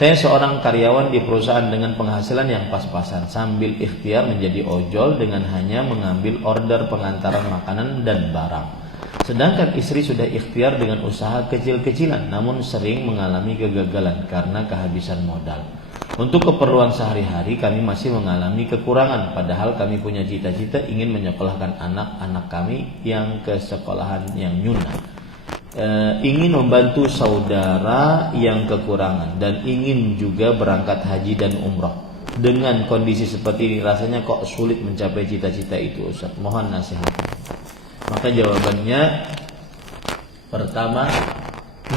Saya seorang karyawan di perusahaan dengan penghasilan yang pas-pasan, sambil ikhtiar menjadi ojol dengan hanya mengambil order pengantaran makanan dan barang. Sedangkan istri sudah ikhtiar dengan usaha kecil-kecilan, namun sering mengalami kegagalan karena kehabisan modal. Untuk keperluan sehari-hari kami masih mengalami kekurangan, padahal kami punya cita-cita ingin menyekolahkan anak-anak kami yang ke sekolahan yang nyuna. Ingin membantu saudara yang kekurangan dan ingin juga berangkat haji dan umrah. Dengan kondisi seperti ini rasanya kok sulit mencapai cita-cita itu, Ustaz. Mohon nasihat. Maka jawabannya pertama,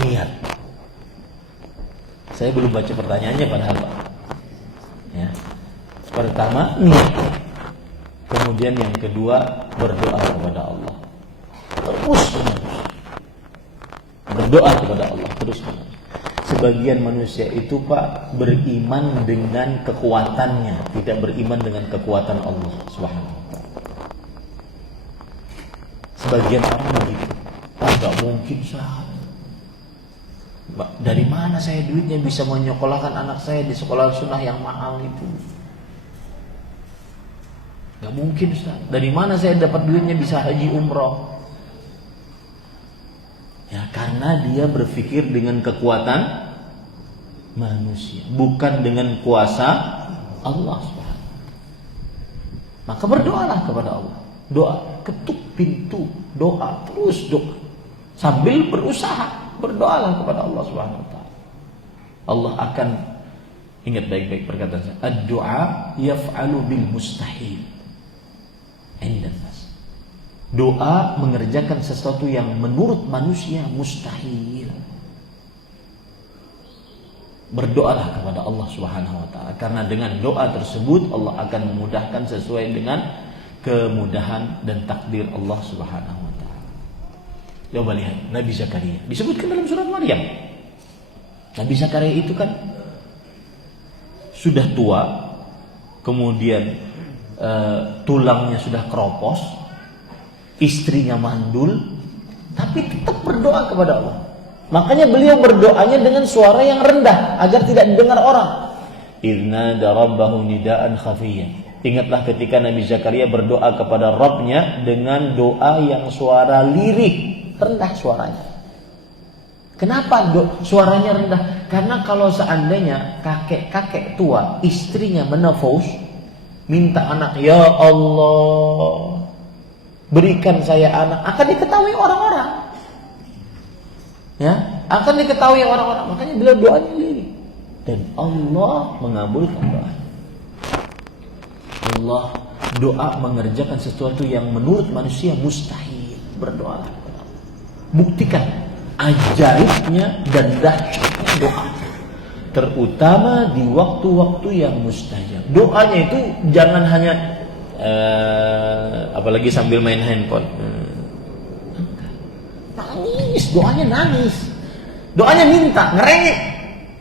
niat. Saya belum baca pertanyaannya padahal, Pak. Ya. Pertama, niat. Kemudian yang kedua, berdoa kepada Allah. Terus berdoa kepada Allah terus. Sebagian manusia itu, Pak, beriman dengan kekuatannya, tidak beriman dengan kekuatan Allah Subhanahu wa ta'ala. Sebagian orang begitu. Enggak mungkin, Ustaz. Dari mana saya duitnya bisa menyekolahkan anak saya di sekolah sunnah yang mahal itu? Enggak mungkin, Ustaz. Dari mana saya dapat duitnya bisa haji umroh? Ya, karena dia berpikir dengan kekuatan manusia, bukan dengan kuasa Allah Subhanahu. Maka berdoalah kepada Allah. Doa, ketuk pintu, doa, terus doa. Sambil berusaha, berdoalah kepada Allah Subhanahu wa ta'ala. Allah akan, ingat baik-baik perkataan saya, ad-du'a yaf'alu bil mustahil. Indan nas. Doa mengerjakan sesuatu yang menurut manusia mustahil. Berdoalah kepada Allah Subhanahu wa ta'ala, karena dengan doa tersebut Allah akan memudahkan sesuai dengan kemudahan dan takdir Allah Subhanahu wa ta'ala. Coba lihat Nabi Zakaria disebutkan dalam surat Maryam. Nabi Zakaria itu kan sudah tua, kemudian tulangnya sudah keropos, istrinya mandul, tapi tetap berdoa kepada Allah. Makanya beliau berdoanya dengan suara yang rendah agar tidak didengar orang. Idna darabbahu nidaan khafiyyan. Ingatlah ketika Nabi Zakaria berdoa kepada Rabbnya dengan doa yang suara lirik, rendah suaranya. Kenapa suaranya rendah? Karena kalau seandainya kakek-kakek tua, istrinya menafus, minta anak, ya Allah, berikan saya anak, akan diketahui orang-orang. Ya, akan diketahui orang-orang. Makanya beliau doanya lirik. Dan Allah mengabulkan doa. Allah doa mengerjakan sesuatu yang menurut manusia mustahil. Berdoalah kepada Allah. Buktikan ajaibnya dan dahsyatnya doa. Terutama di waktu-waktu yang mustajab. Doanya itu jangan hanya apalagi sambil main handphone. Nangis, doanya nangis. Doanya minta, ngerengek.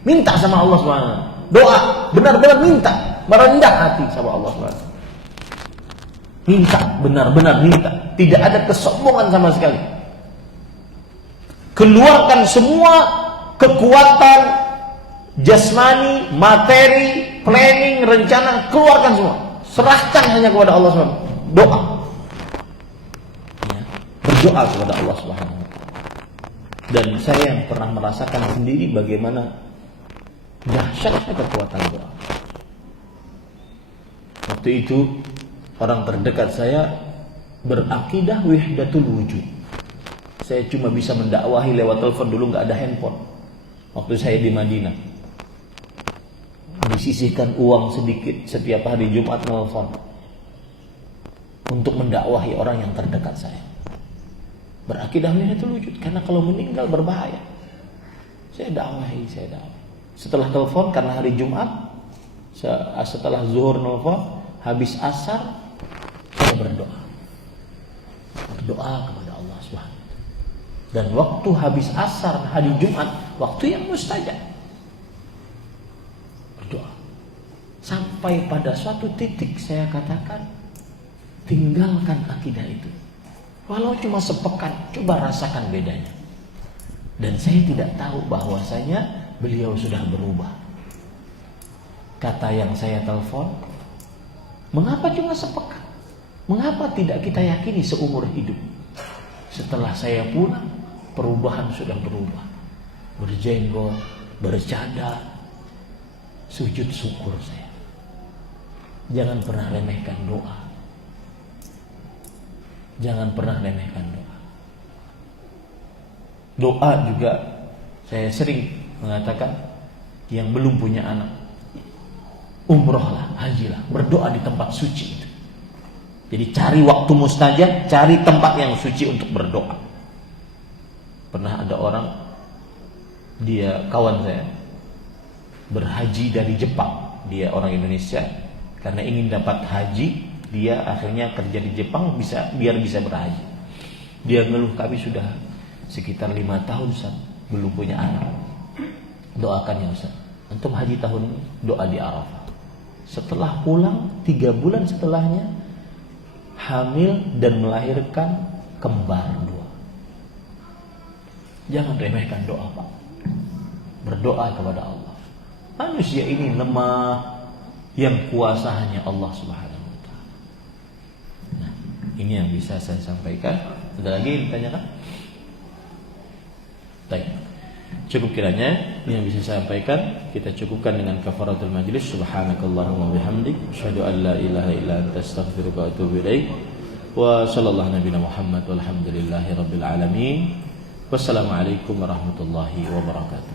Minta sama Allah SWT. Doa, benar-benar minta. Merendah hati sama Allah SWT. Minta, benar-benar minta. Tidak ada kesombongan sama sekali. Keluarkan semua kekuatan jasmani, materi, planning, rencana. Keluarkan semua. Serahkan hanya kepada Allah SWT. Doa. Ya, berdoa kepada Allah SWT. Dan saya yang pernah merasakan sendiri bagaimana dahsyatnya kekuatan doa. Waktu itu orang terdekat saya berakidah wahdatul wujud. Saya cuma bisa mendakwahi lewat telepon, dulu nggak ada handphone. Waktu saya di Madinah, disisihkan uang sedikit setiap hari Jumat telepon untuk mendakwahi orang yang terdekat saya. Berakidah wahdatul wujud, karena kalau meninggal berbahaya. Saya dakwahi. Setelah telepon, karena hari Jumat, setelah zuhur nelfon, habis asar saya berdoa kepada Allah SWT. Dan waktu habis asar hari Jumat, waktu yang mustajab, berdoa sampai pada suatu titik saya katakan, tinggalkan akidah itu. Walau cuma sepekan, coba rasakan bedanya. Dan saya tidak tahu bahwasanya beliau sudah berubah. Kata yang saya telepon, mengapa cuma sepekan? Mengapa tidak kita yakini seumur hidup? Setelah saya pulang, perubahan sudah berubah. Berjenggot, bercadar, sujud syukur saya. Jangan pernah remehkan doa. Jangan pernah remehkan doa. Doa juga saya sering mengatakan, yang belum punya anak, umrohlah, hajilah, berdoa di tempat suci itu. Jadi cari waktu mustajab, cari tempat yang suci untuk berdoa. Pernah ada orang, dia kawan saya, berhaji dari Jepang. Dia orang Indonesia, karena ingin dapat haji, dia akhirnya kerja di Jepang biar bisa berhaji. Dia ngeluh, kami sudah sekitar 5 tahun Ustaz, belum punya anak. Doakan ya Ustaz, antum haji tahun ini, doa di Arafah. Setelah pulang 3 bulan setelahnya hamil dan melahirkan kembar 2. Jangan remehkan doa Pak. Berdoa kepada Allah. Manusia ini lemah, yang kuasa hanya Allah Subhanahu wa taala. Nah, ini yang bisa saya sampaikan. Ada lagi yang ditanyakan? Baik. Cukup kiranya yang bisa saya sampaikan. Kita cukupkan dengan kafaratul majlis. Subhanakallahumma bihamdik, asyhadu an la ilaha illa anta, astaghfiruka wa atubu ilaik. Wa sallallahu nabiyana Muhammad walhamdulillahi rabbil alamin. Wassalamualaikum warahmatullahi wabarakatuh.